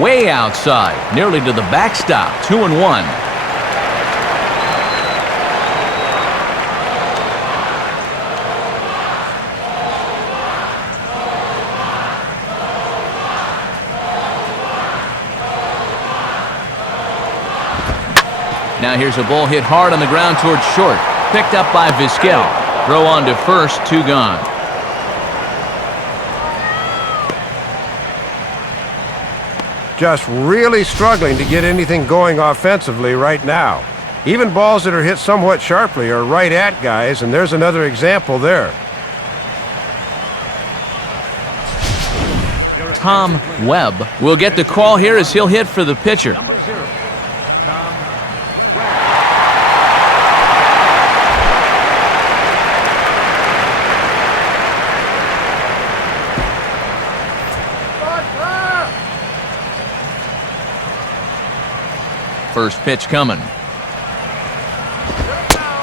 Way outside, nearly to the backstop, 2-1. Now here's a ball hit hard on the ground towards short. Picked up by Vizquel. Throw on to first, 2 gone. Just really struggling to get anything going offensively right now. Even balls that are hit somewhat sharply are right at guys, and there's another example there. Tom Webb will get the call here as he'll hit for the pitcher. Number 0, Tom. First pitch coming.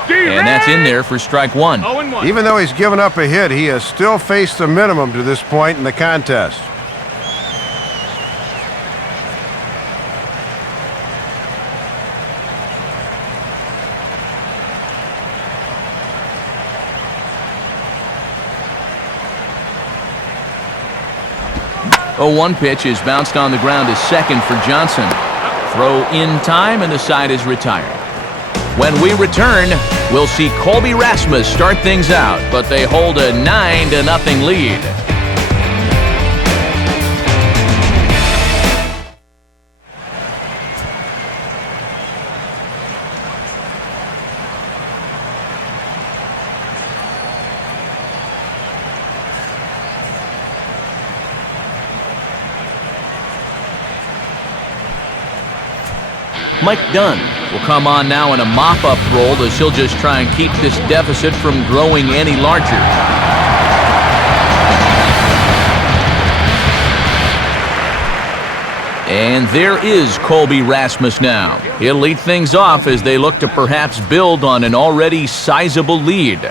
And that's in there for strike 1. 0-1. Even though he's given up a hit, he has still faced the minimum to this point in the contest. A 1 pitch is bounced on the ground to second for Johnson. Throw in time, and the side is retired. When we return, we'll see Colby Rasmus start things out, but they hold a 9-0 lead. Mike Dunn will come on now in a mop-up role as he'll just try and keep this deficit from growing any larger. And there is Colby Rasmus now. He'll lead things off as they look to perhaps build on an already sizable lead.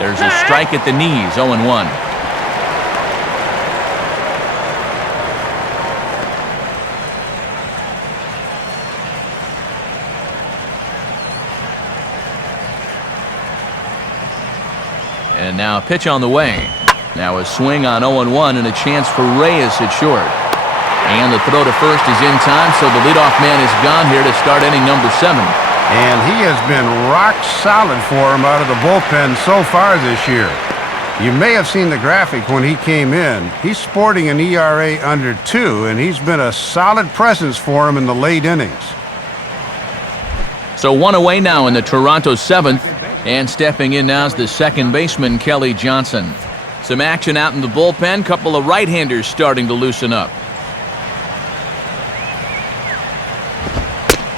There's a strike at the knees, 0-1. And now a pitch on the way. Now a swing on 0-1 and a chance for Reyes at short. And the throw to first is in time, so the leadoff man is gone here to start inning number 7. And he has been rock solid for him out of the bullpen so far this year. You may have seen the graphic when he came in. He's sporting an ERA under 2, and he's been a solid presence for him in the late innings. So 1 away now in the Toronto 7th, and stepping in now is the second baseman, Kelly Johnson. Some action out in the bullpen, couple of right-handers starting to loosen up.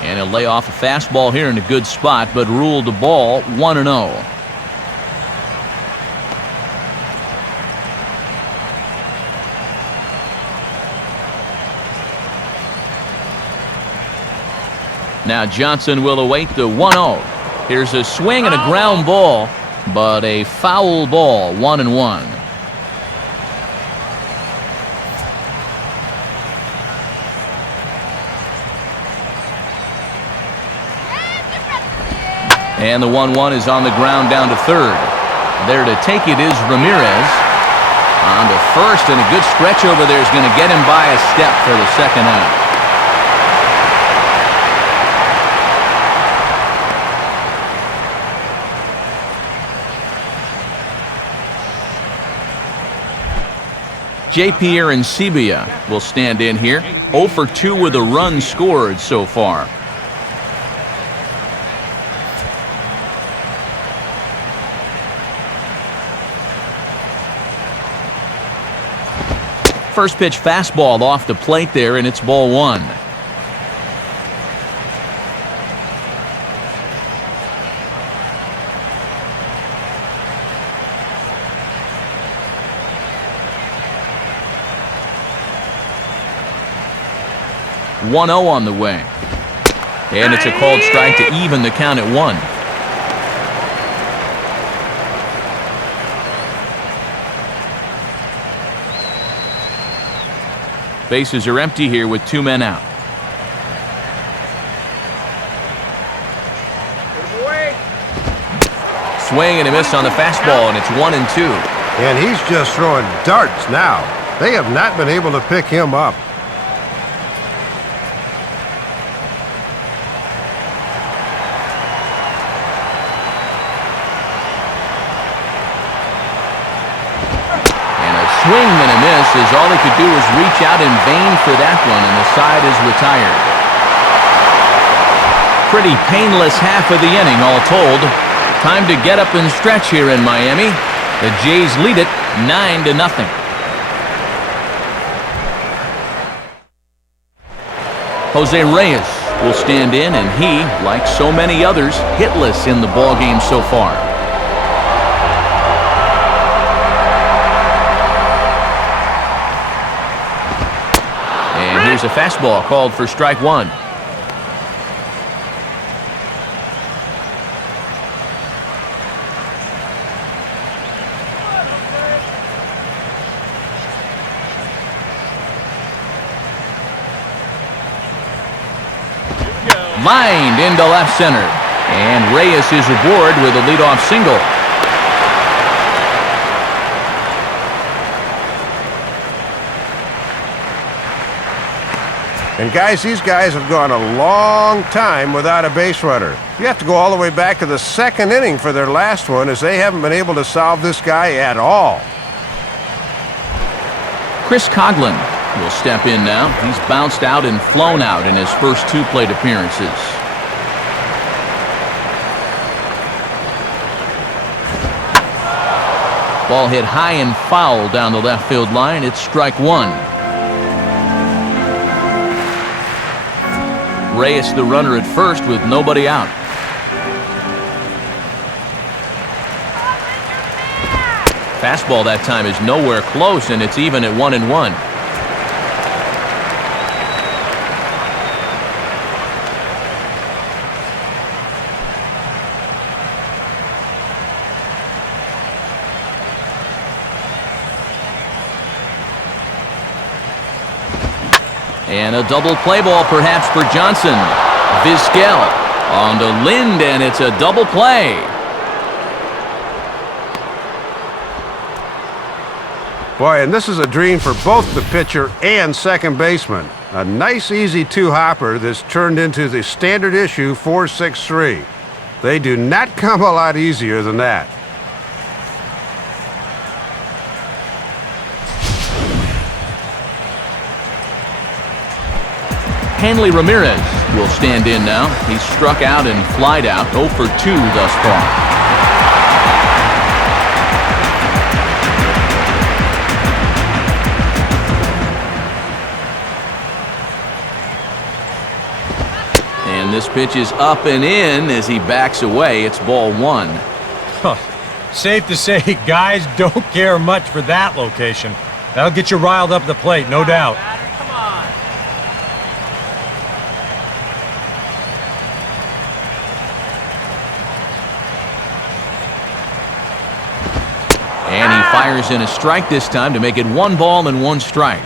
And he'll lay off a fastball here in a good spot, but ruled the ball 1-0. Now Johnson will await the 1-0. Here's a swing and a ground ball, but a foul ball, 1-1. And the 1-1 is on the ground down to third. There to take it is Ramirez. On to first, and a good stretch over there is going to get him by a step for the second out. JP Arancibia will stand in here. 0 for 2 with a run scored so far. First pitch fastball off the plate there, and it's ball 1. .1-0 on the way. And it's a called strike to even the count at 1. Bases are empty here with 2 men out. Swing and a miss on the fastball, and it's 1-2. And he's just throwing darts now. They have not been able to pick him up. Swing and a miss, as all he could do was reach out in vain for that one, and the side is retired. Pretty painless half of the inning, all told. Time to get up and stretch here in Miami. The Jays lead it 9-0. Jose Reyes will stand in, and he, like so many others, hitless in the ballgame so far. Here's a fastball called for strike 1. Lined into left center. And Reyes is aboard with a leadoff single. And guys, these guys have gone a long time without a base runner. You have to go all the way back to the 2nd inning for their last one, as they haven't been able to solve this guy at all. Chris Coghlan will step in now. He's bounced out and flown out in his first 2 plate appearances. Ball hit high and foul down the left field line. It's strike 1. Reyes the runner at first with nobody out. Fastball that time is nowhere close, and it's even at 1-1. And a double play ball perhaps for Johnson. Vizquel on to Lind, and it's a double play. Boy, and this is a dream for both the pitcher and second baseman. A nice, easy 2-hopper that's turned into the standard issue 4-6-3. They do not come a lot easier than that. Hanley Ramirez will stand in now. He's struck out and flied out, 0 for 2 thus far. And this pitch is up and in as he backs away. It's ball 1. Safe to say, guys don't care much for that location. That'll get you riled up the plate, no doubt. And he fires in a strike this time to make it 1 ball and 1 strike.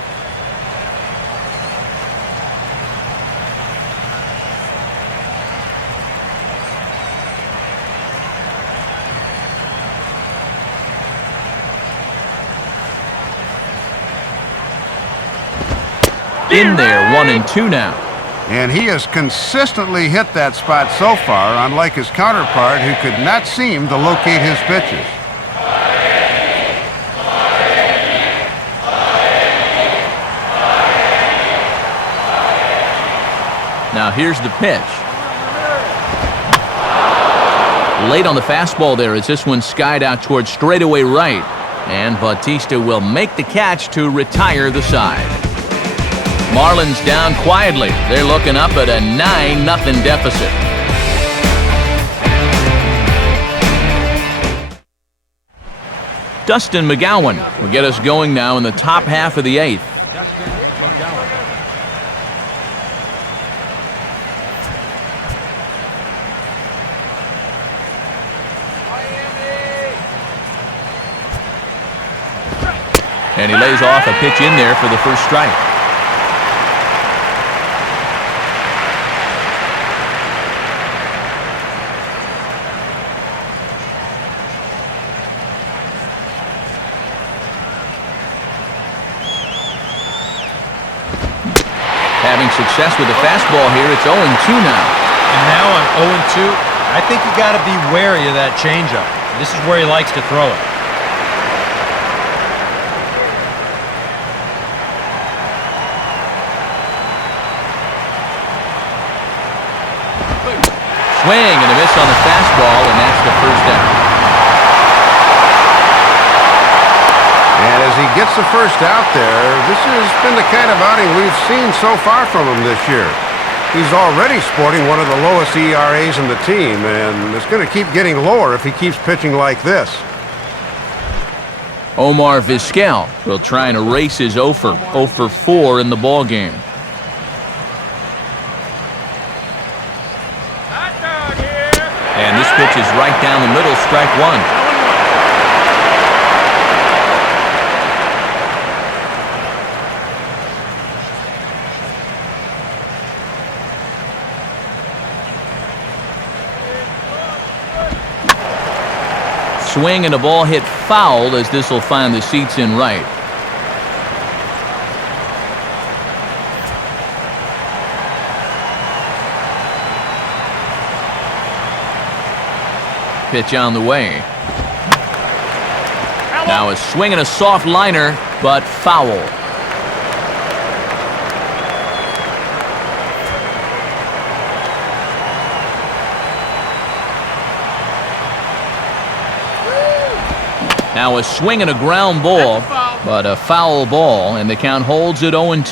In there, 1-2 now. And he has consistently hit that spot so far, unlike his counterpart, who could not seem to locate his pitches. here's the pitch. Late on the fastball there as this one skied out towards straightaway right. And Bautista will make the catch to retire the side. Marlins down quietly. They're looking up at a 9-0 deficit. Dustin McGowan will get us going now in the top half of the 8th. And he lays off a pitch in there for the first strike. Having success with the fastball here, it's 0-2 now. And now on 0-2, I think you got to be wary of that changeup. This is where he likes to throw it. Swing and a miss on the fastball, and that's the first out. And as he gets the first out there, this has been the kind of outing we've seen so far from him this year. He's already sporting one of the lowest ERAs in the team, and it's going to keep getting lower if he keeps pitching like this. Omar Vizquel will try and erase his 0 for 4 in the ballgame. And this pitch is right down the middle, strike 1. Swing and a ball hit foul as this will find the seats in right. Pitch on the way. Now a swing and a soft liner, but foul. Now a swing and a ground ball, but a foul ball, and the count holds at 0-2.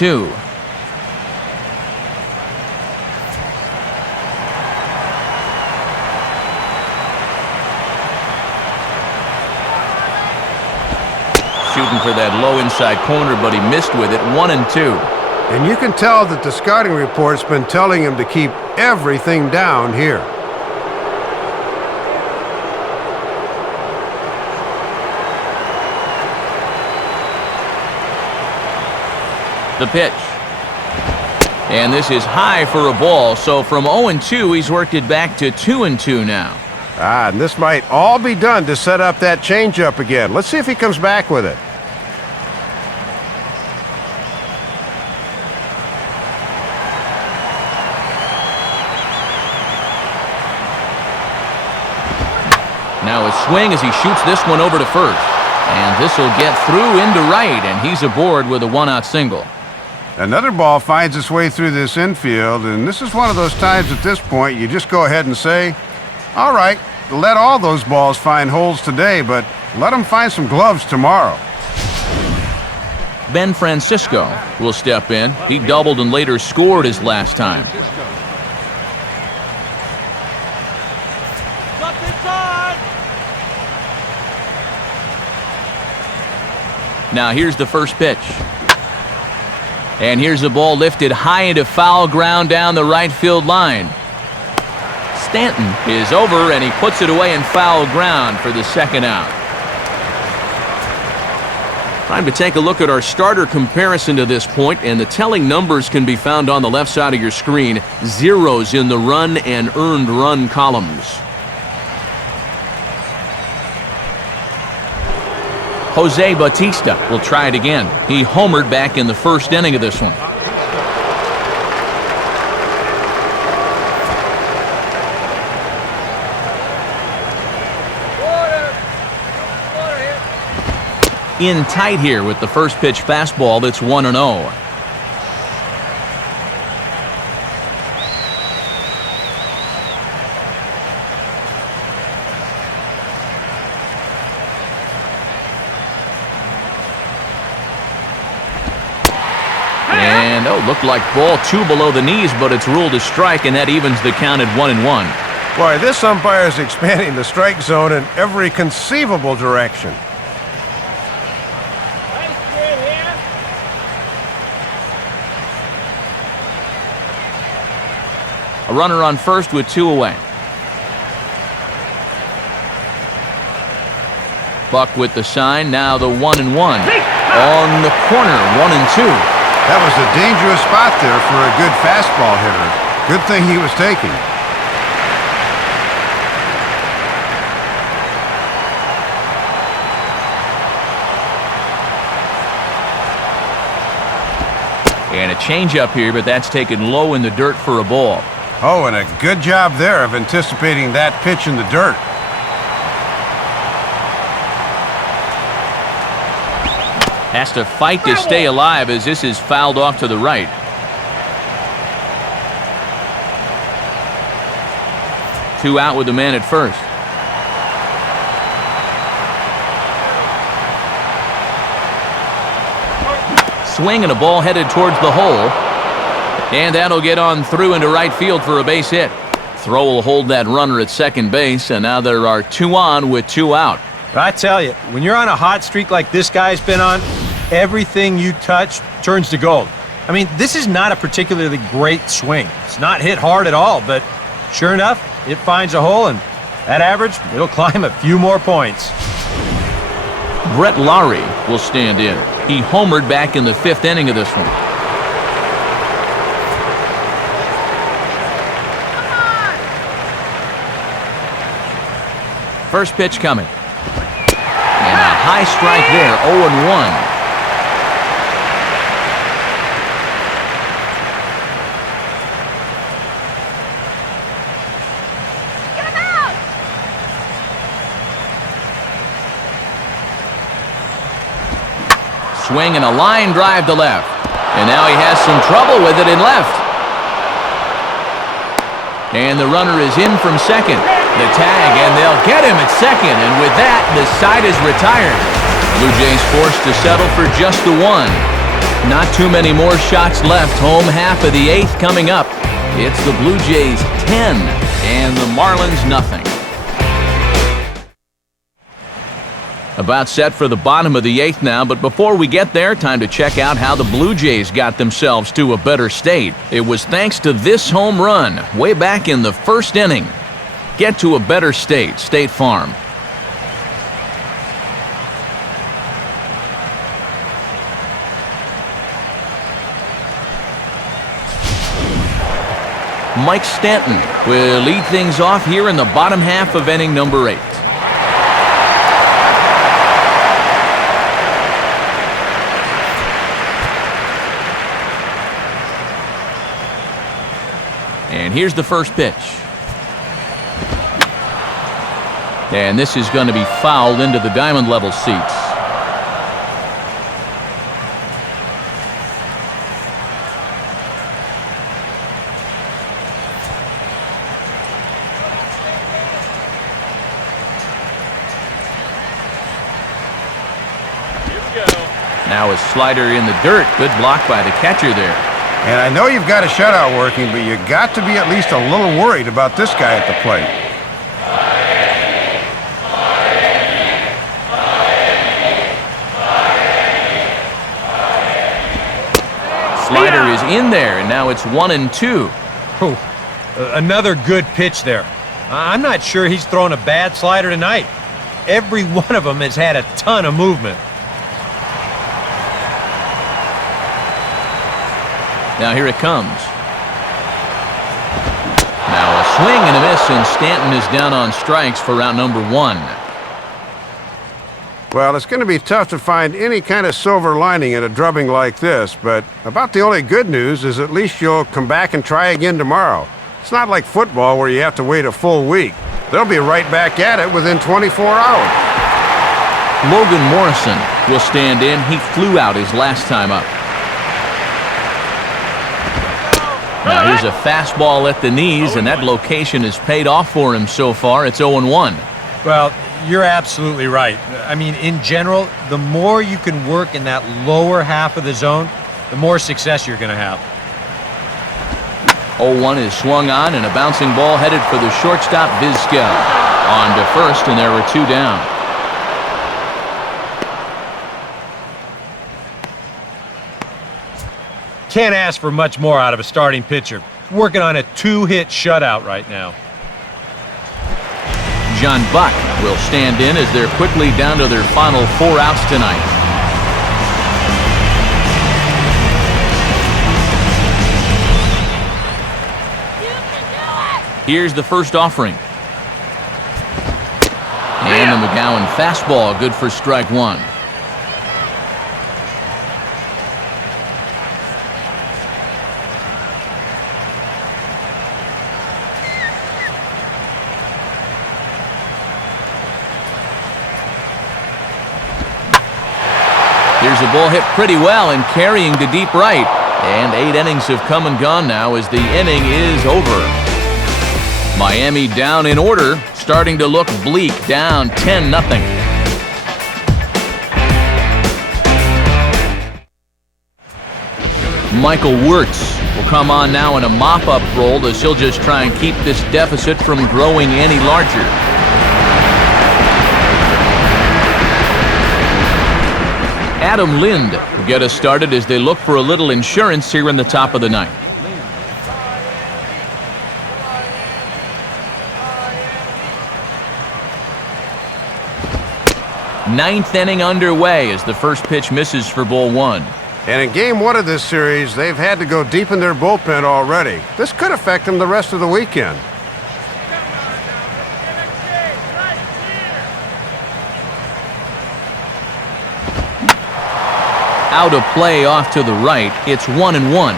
Shooting for that low inside corner, but he missed with it. 1-2. And you can tell that the scouting report's been telling him to keep everything down here. The pitch. And this is high for a ball, so from 0-2, he's worked it back to 2-2 now. And this might all be done to set up that changeup again. Let's see if he comes back with it. Now a swing as he shoots this one over to first. And this will get through into right, and he's aboard with a 1-out single. Another ball finds its way through this infield, and this is one of those times at this point you just go ahead and say, all right, let all those balls find holes today, but let them find some gloves tomorrow. Ben Francisco will step in. He doubled and later scored his last time. Now here's the first pitch. And here's the ball lifted high into foul ground down the right field line. Stanton is over, and he puts it away in foul ground for the second out. Time to take a look at our starter comparison to this point, and the telling numbers can be found on the left side of your screen. Zeros in the run and earned run columns. Jose Bautista will try it again. He homered back in the first inning of this one. In tight here with the first pitch fastball that's 1-0. No, looked like ball 2 below the knees, but it's ruled a strike, and that evens the count at 1-1. Boy, this umpire is expanding the strike zone in every conceivable direction. A runner on first with 2 away. Buck with the sign, now the 1-1. On the corner, 1-2. That was a dangerous spot there for a good fastball hitter. Good thing he was taking. And a changeup here, but that's taken low in the dirt for a ball. Oh, and a good job there of anticipating that pitch in the dirt. Has to fight to stay alive as this is fouled off to the right. Two out with the man at first. Swing and a ball headed towards the hole. And that'll get on through into right field for a base hit. Throw will hold that runner at second base, and now there are 2 on with 2 out. I tell you, when you're on a hot streak like this guy's been on, everything you touch turns to gold. I mean, this is not a particularly great swing. It's not hit hard at all, but sure enough, it finds a hole, and at average, it'll climb a few more points. Brett Lowry will stand in. He homered back in the 5th inning of this one. First pitch coming. And a high strike there, 0-1. Swing and a line drive to left. And now he has some trouble with it in left. And the runner is in from second. The tag, and they'll get him at second. And with that, the side is retired. Blue Jays forced to settle for just the 1. Not too many more shots left. Home half of the 8th coming up. It's the Blue Jays 10 and the Marlins nothing. About set for the bottom of the 8th now, but before we get there, time to check out how the Blue Jays got themselves to a better state. It was thanks to this home run way back in the 1st inning. Get to a better state, State Farm. Mike Stanton will lead things off here in the bottom half of inning number 8. And here's the first pitch. And this is going to be fouled into the diamond level seats. Here we go. Now a slider in the dirt. Good block by the catcher there. And I know you've got a shutout working, but you got to be at least a little worried about this guy at the plate. Slider is in there, and now it's 1-2. Oh, another good pitch there. I'm not sure he's thrown a bad slider tonight. Every one of them has had a ton of movement. Now here it comes. Now a swing and a miss, and Stanton is down on strikes for round number 1. Well, it's going to be tough to find any kind of silver lining in a drubbing like this, but about the only good news is at least you'll come back and try again tomorrow. It's not like football where you have to wait a full week. They'll be right back at it within 24 hours. Logan Morrison will stand in. He flew out his last time up. Now here's a fastball at the knees, and that location has paid off for him so far. It's 0-1. Well, you're absolutely right. I mean, in general, the more you can work in that lower half of the zone, the more success you're going to have. 0-1 is swung on, and a bouncing ball headed for the shortstop, Vizquel. On to first, and there are 2 down. Can't ask for much more out of a starting pitcher. Working on a 2-hit shutout right now. John Buck will stand in as they're quickly down to their final 4 outs tonight. Here's the first offering. And the McGowan fastball, good for strike 1. Here's a ball hit pretty well and carrying to deep right. And 8 innings have come and gone now as the inning is over. Miami down in order, starting to look bleak, down 10-0. Michael Wirtz will come on now in a mop-up role as he'll just try and keep this deficit from growing any larger. Adam Lind will get us started as they look for a little insurance here in the top of the ninth. Ninth inning underway as the first pitch misses for ball 1. And in game 1 of this series, they've had to go deep in their bullpen already. This could affect them the rest of the weekend. Out of play off to the right. It's 1-1.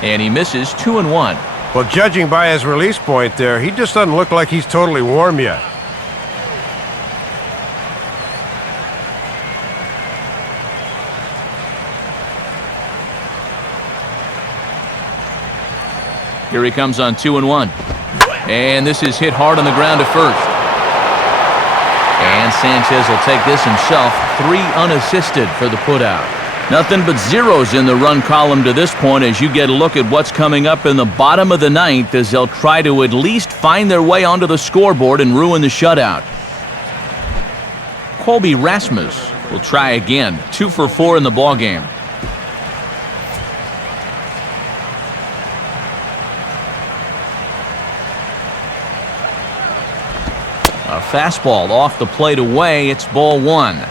And he misses 2-1. Well, judging by his release point there, he just doesn't look like he's totally warm yet. Here he comes on 2-1. And this is hit hard on the ground to first. And Sanchez will take this himself. 3 unassisted for the putout. Nothing but zeros in the run column to this point as you get a look at what's coming up in the bottom of the ninth as they'll try to at least find their way onto the scoreboard and ruin the shutout. Colby Rasmus will try again. 2 for 4 in the ballgame. A fastball off the plate away. It's ball 1.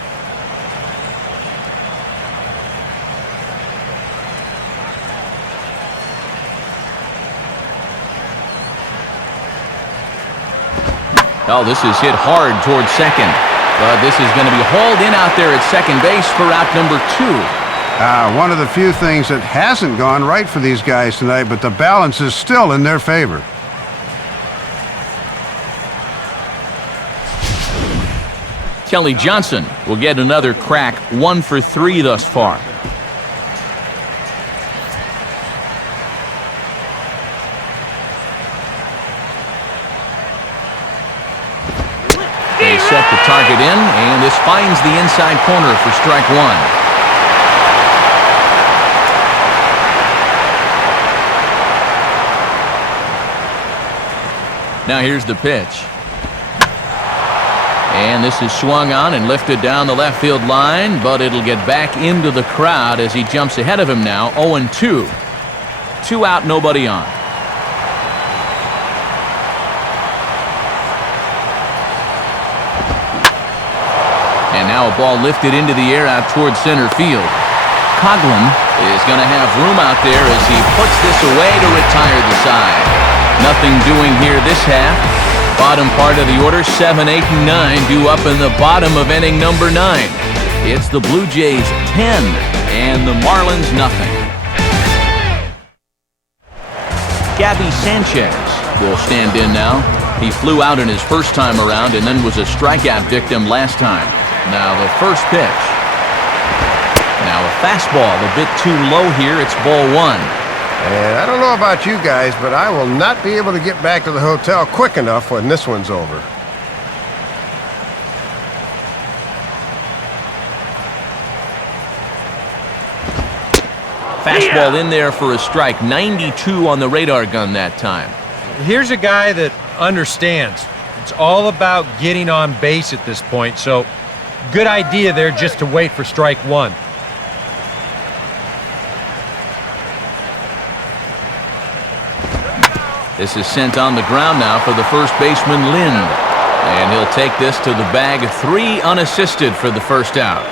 Oh, this is hit hard towards second. But this is going to be hauled in out there at second base for out number 2. One of the few things that hasn't gone right for these guys tonight, but the balance is still in their favor. Kelly Johnson will get another crack, 1 for 3 thus far. They set the target in, and this finds the inside corner for strike 1. Now here's the pitch. And this is swung on and lifted down the left field line, but it'll get back into the crowd as he jumps ahead of him now, 0-2. 2 out, nobody on. And now a ball lifted into the air out towards center field. Coughlin is going to have room out there as he puts this away to retire the side. Nothing doing here this half. Bottom part of the order, 7, 8, and 9 due up in the bottom of inning number 9. It's the Blue Jays 10 and the Marlins nothing. Gabby Sanchez will stand in now. He flew out in his first time around and then was a strikeout victim last time. Now the first pitch. Now a fastball a bit too low here. It's ball 1. And I don't know about you guys, but I will not be able to get back to the hotel quick enough when this one's over. Fastball in there for a strike. 92 on the radar gun that time. Here's a guy that understands. It's all about getting on base at this point, so good idea there just to wait for strike one. This is sent on the ground now for the first baseman, Lind. And he'll take this to the bag. 3 unassisted for the first out.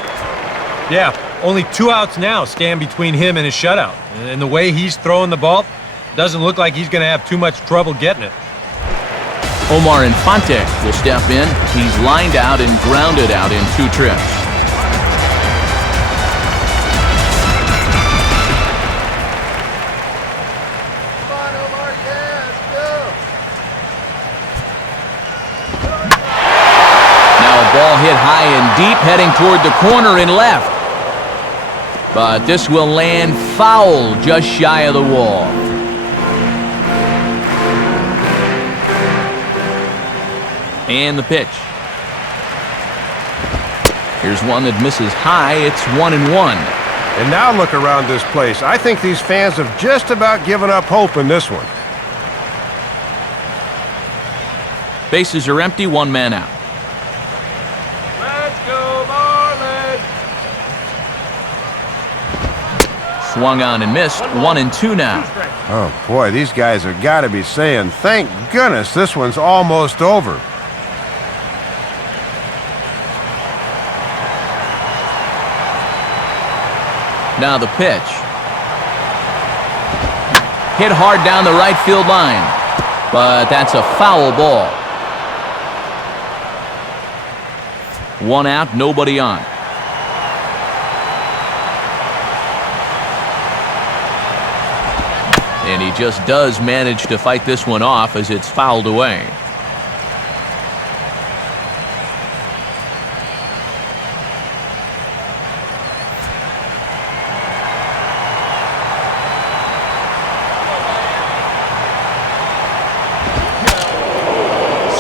Yeah, only 2 outs now stand between him and his shutout. And the way he's throwing the ball, doesn't look like he's going to have too much trouble getting it. Omar Infante will step in. He's lined out and grounded out in 2 trips. Come on, Omar. Yeah, let's go. Now a ball hit high and deep, heading toward the corner and left. But this will land foul just shy of the wall. And the pitch. Here's one that misses high. It's 1-1. And now look around this place. I think these fans have just about given up hope in this one. Bases are empty, 1 man out. Let's go, Marlins. Swung on and missed. 1-2 now. Oh, boy, these guys have got to be saying, thank goodness this one's almost over. Now the pitch. Hit hard down the right field line. But that's a foul ball. 1 out, nobody on. And he just does manage to fight this one off as it's fouled away.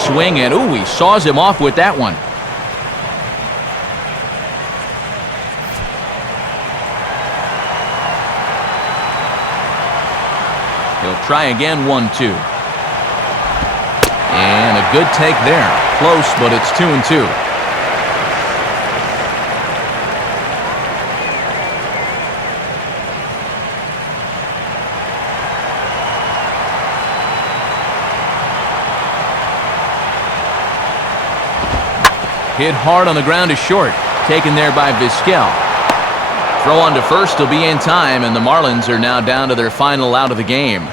Swing and ooh, he saws him off with that one. He'll try again, 1-2. And a good take there. Close, but it's 2-2. Hit hard on the ground to short. Taken there by Vizquel. Throw on to first will be in time, and the Marlins are now down to their final out of the game.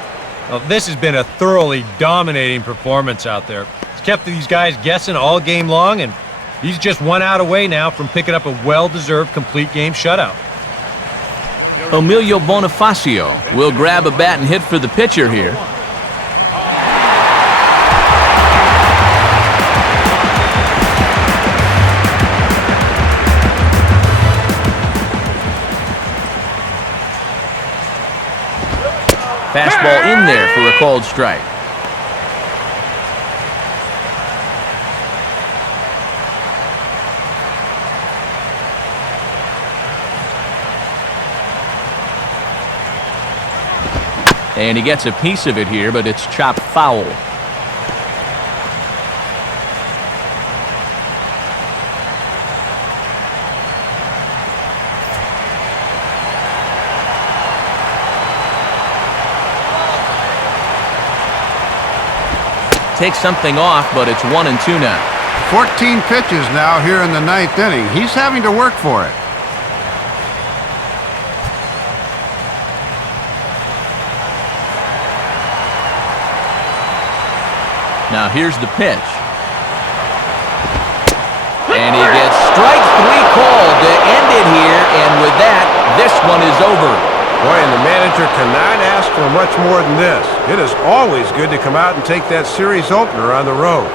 Well, this has been a thoroughly dominating performance out there. It's kept these guys guessing all game long, and he's just 1 out away now from picking up a well-deserved complete game shutout. Emilio Bonifacio will grab a bat and hit for the pitcher here. Fastball in there for a called strike. And he gets a piece of it here, but it's chopped foul. Takes something off, but it's 1-2 now. 14 pitches now here in the 9th inning. He's having to work for it. Now here's the pitch. And he gets strike 3 called to end it here, and with that, this one is over. Boy, and the manager cannot ask for much more than this. It is always good to come out and take that series opener on the road.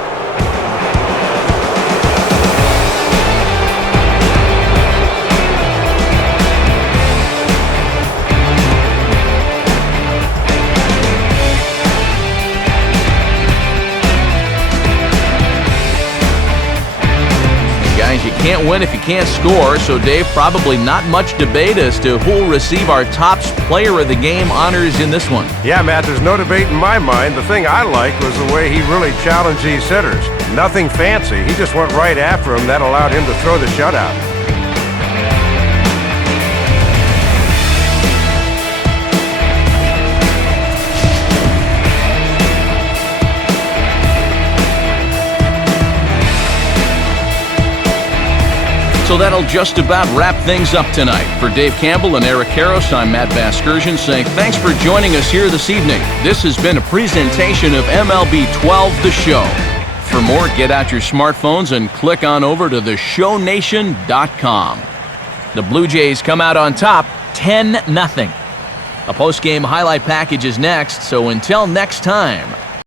can't win if you can't score, so Dave, probably not much debate as to who will receive our top player of the game honors in this one. Yeah, Matt, there's no debate in my mind. The thing I liked was the way he really challenged these hitters. Nothing fancy. He just went right after him. That allowed him to throw the shutout. So that'll just about wrap things up tonight. For Dave Campbell and Eric Karros, I'm Matt Vasgersian saying thanks for joining us here this evening. This has been a presentation of MLB 12 The Show. For more, get out your smartphones and click on over to theshownation.com. The Blue Jays come out on top 10-0. A post-game highlight package is next, so until next time,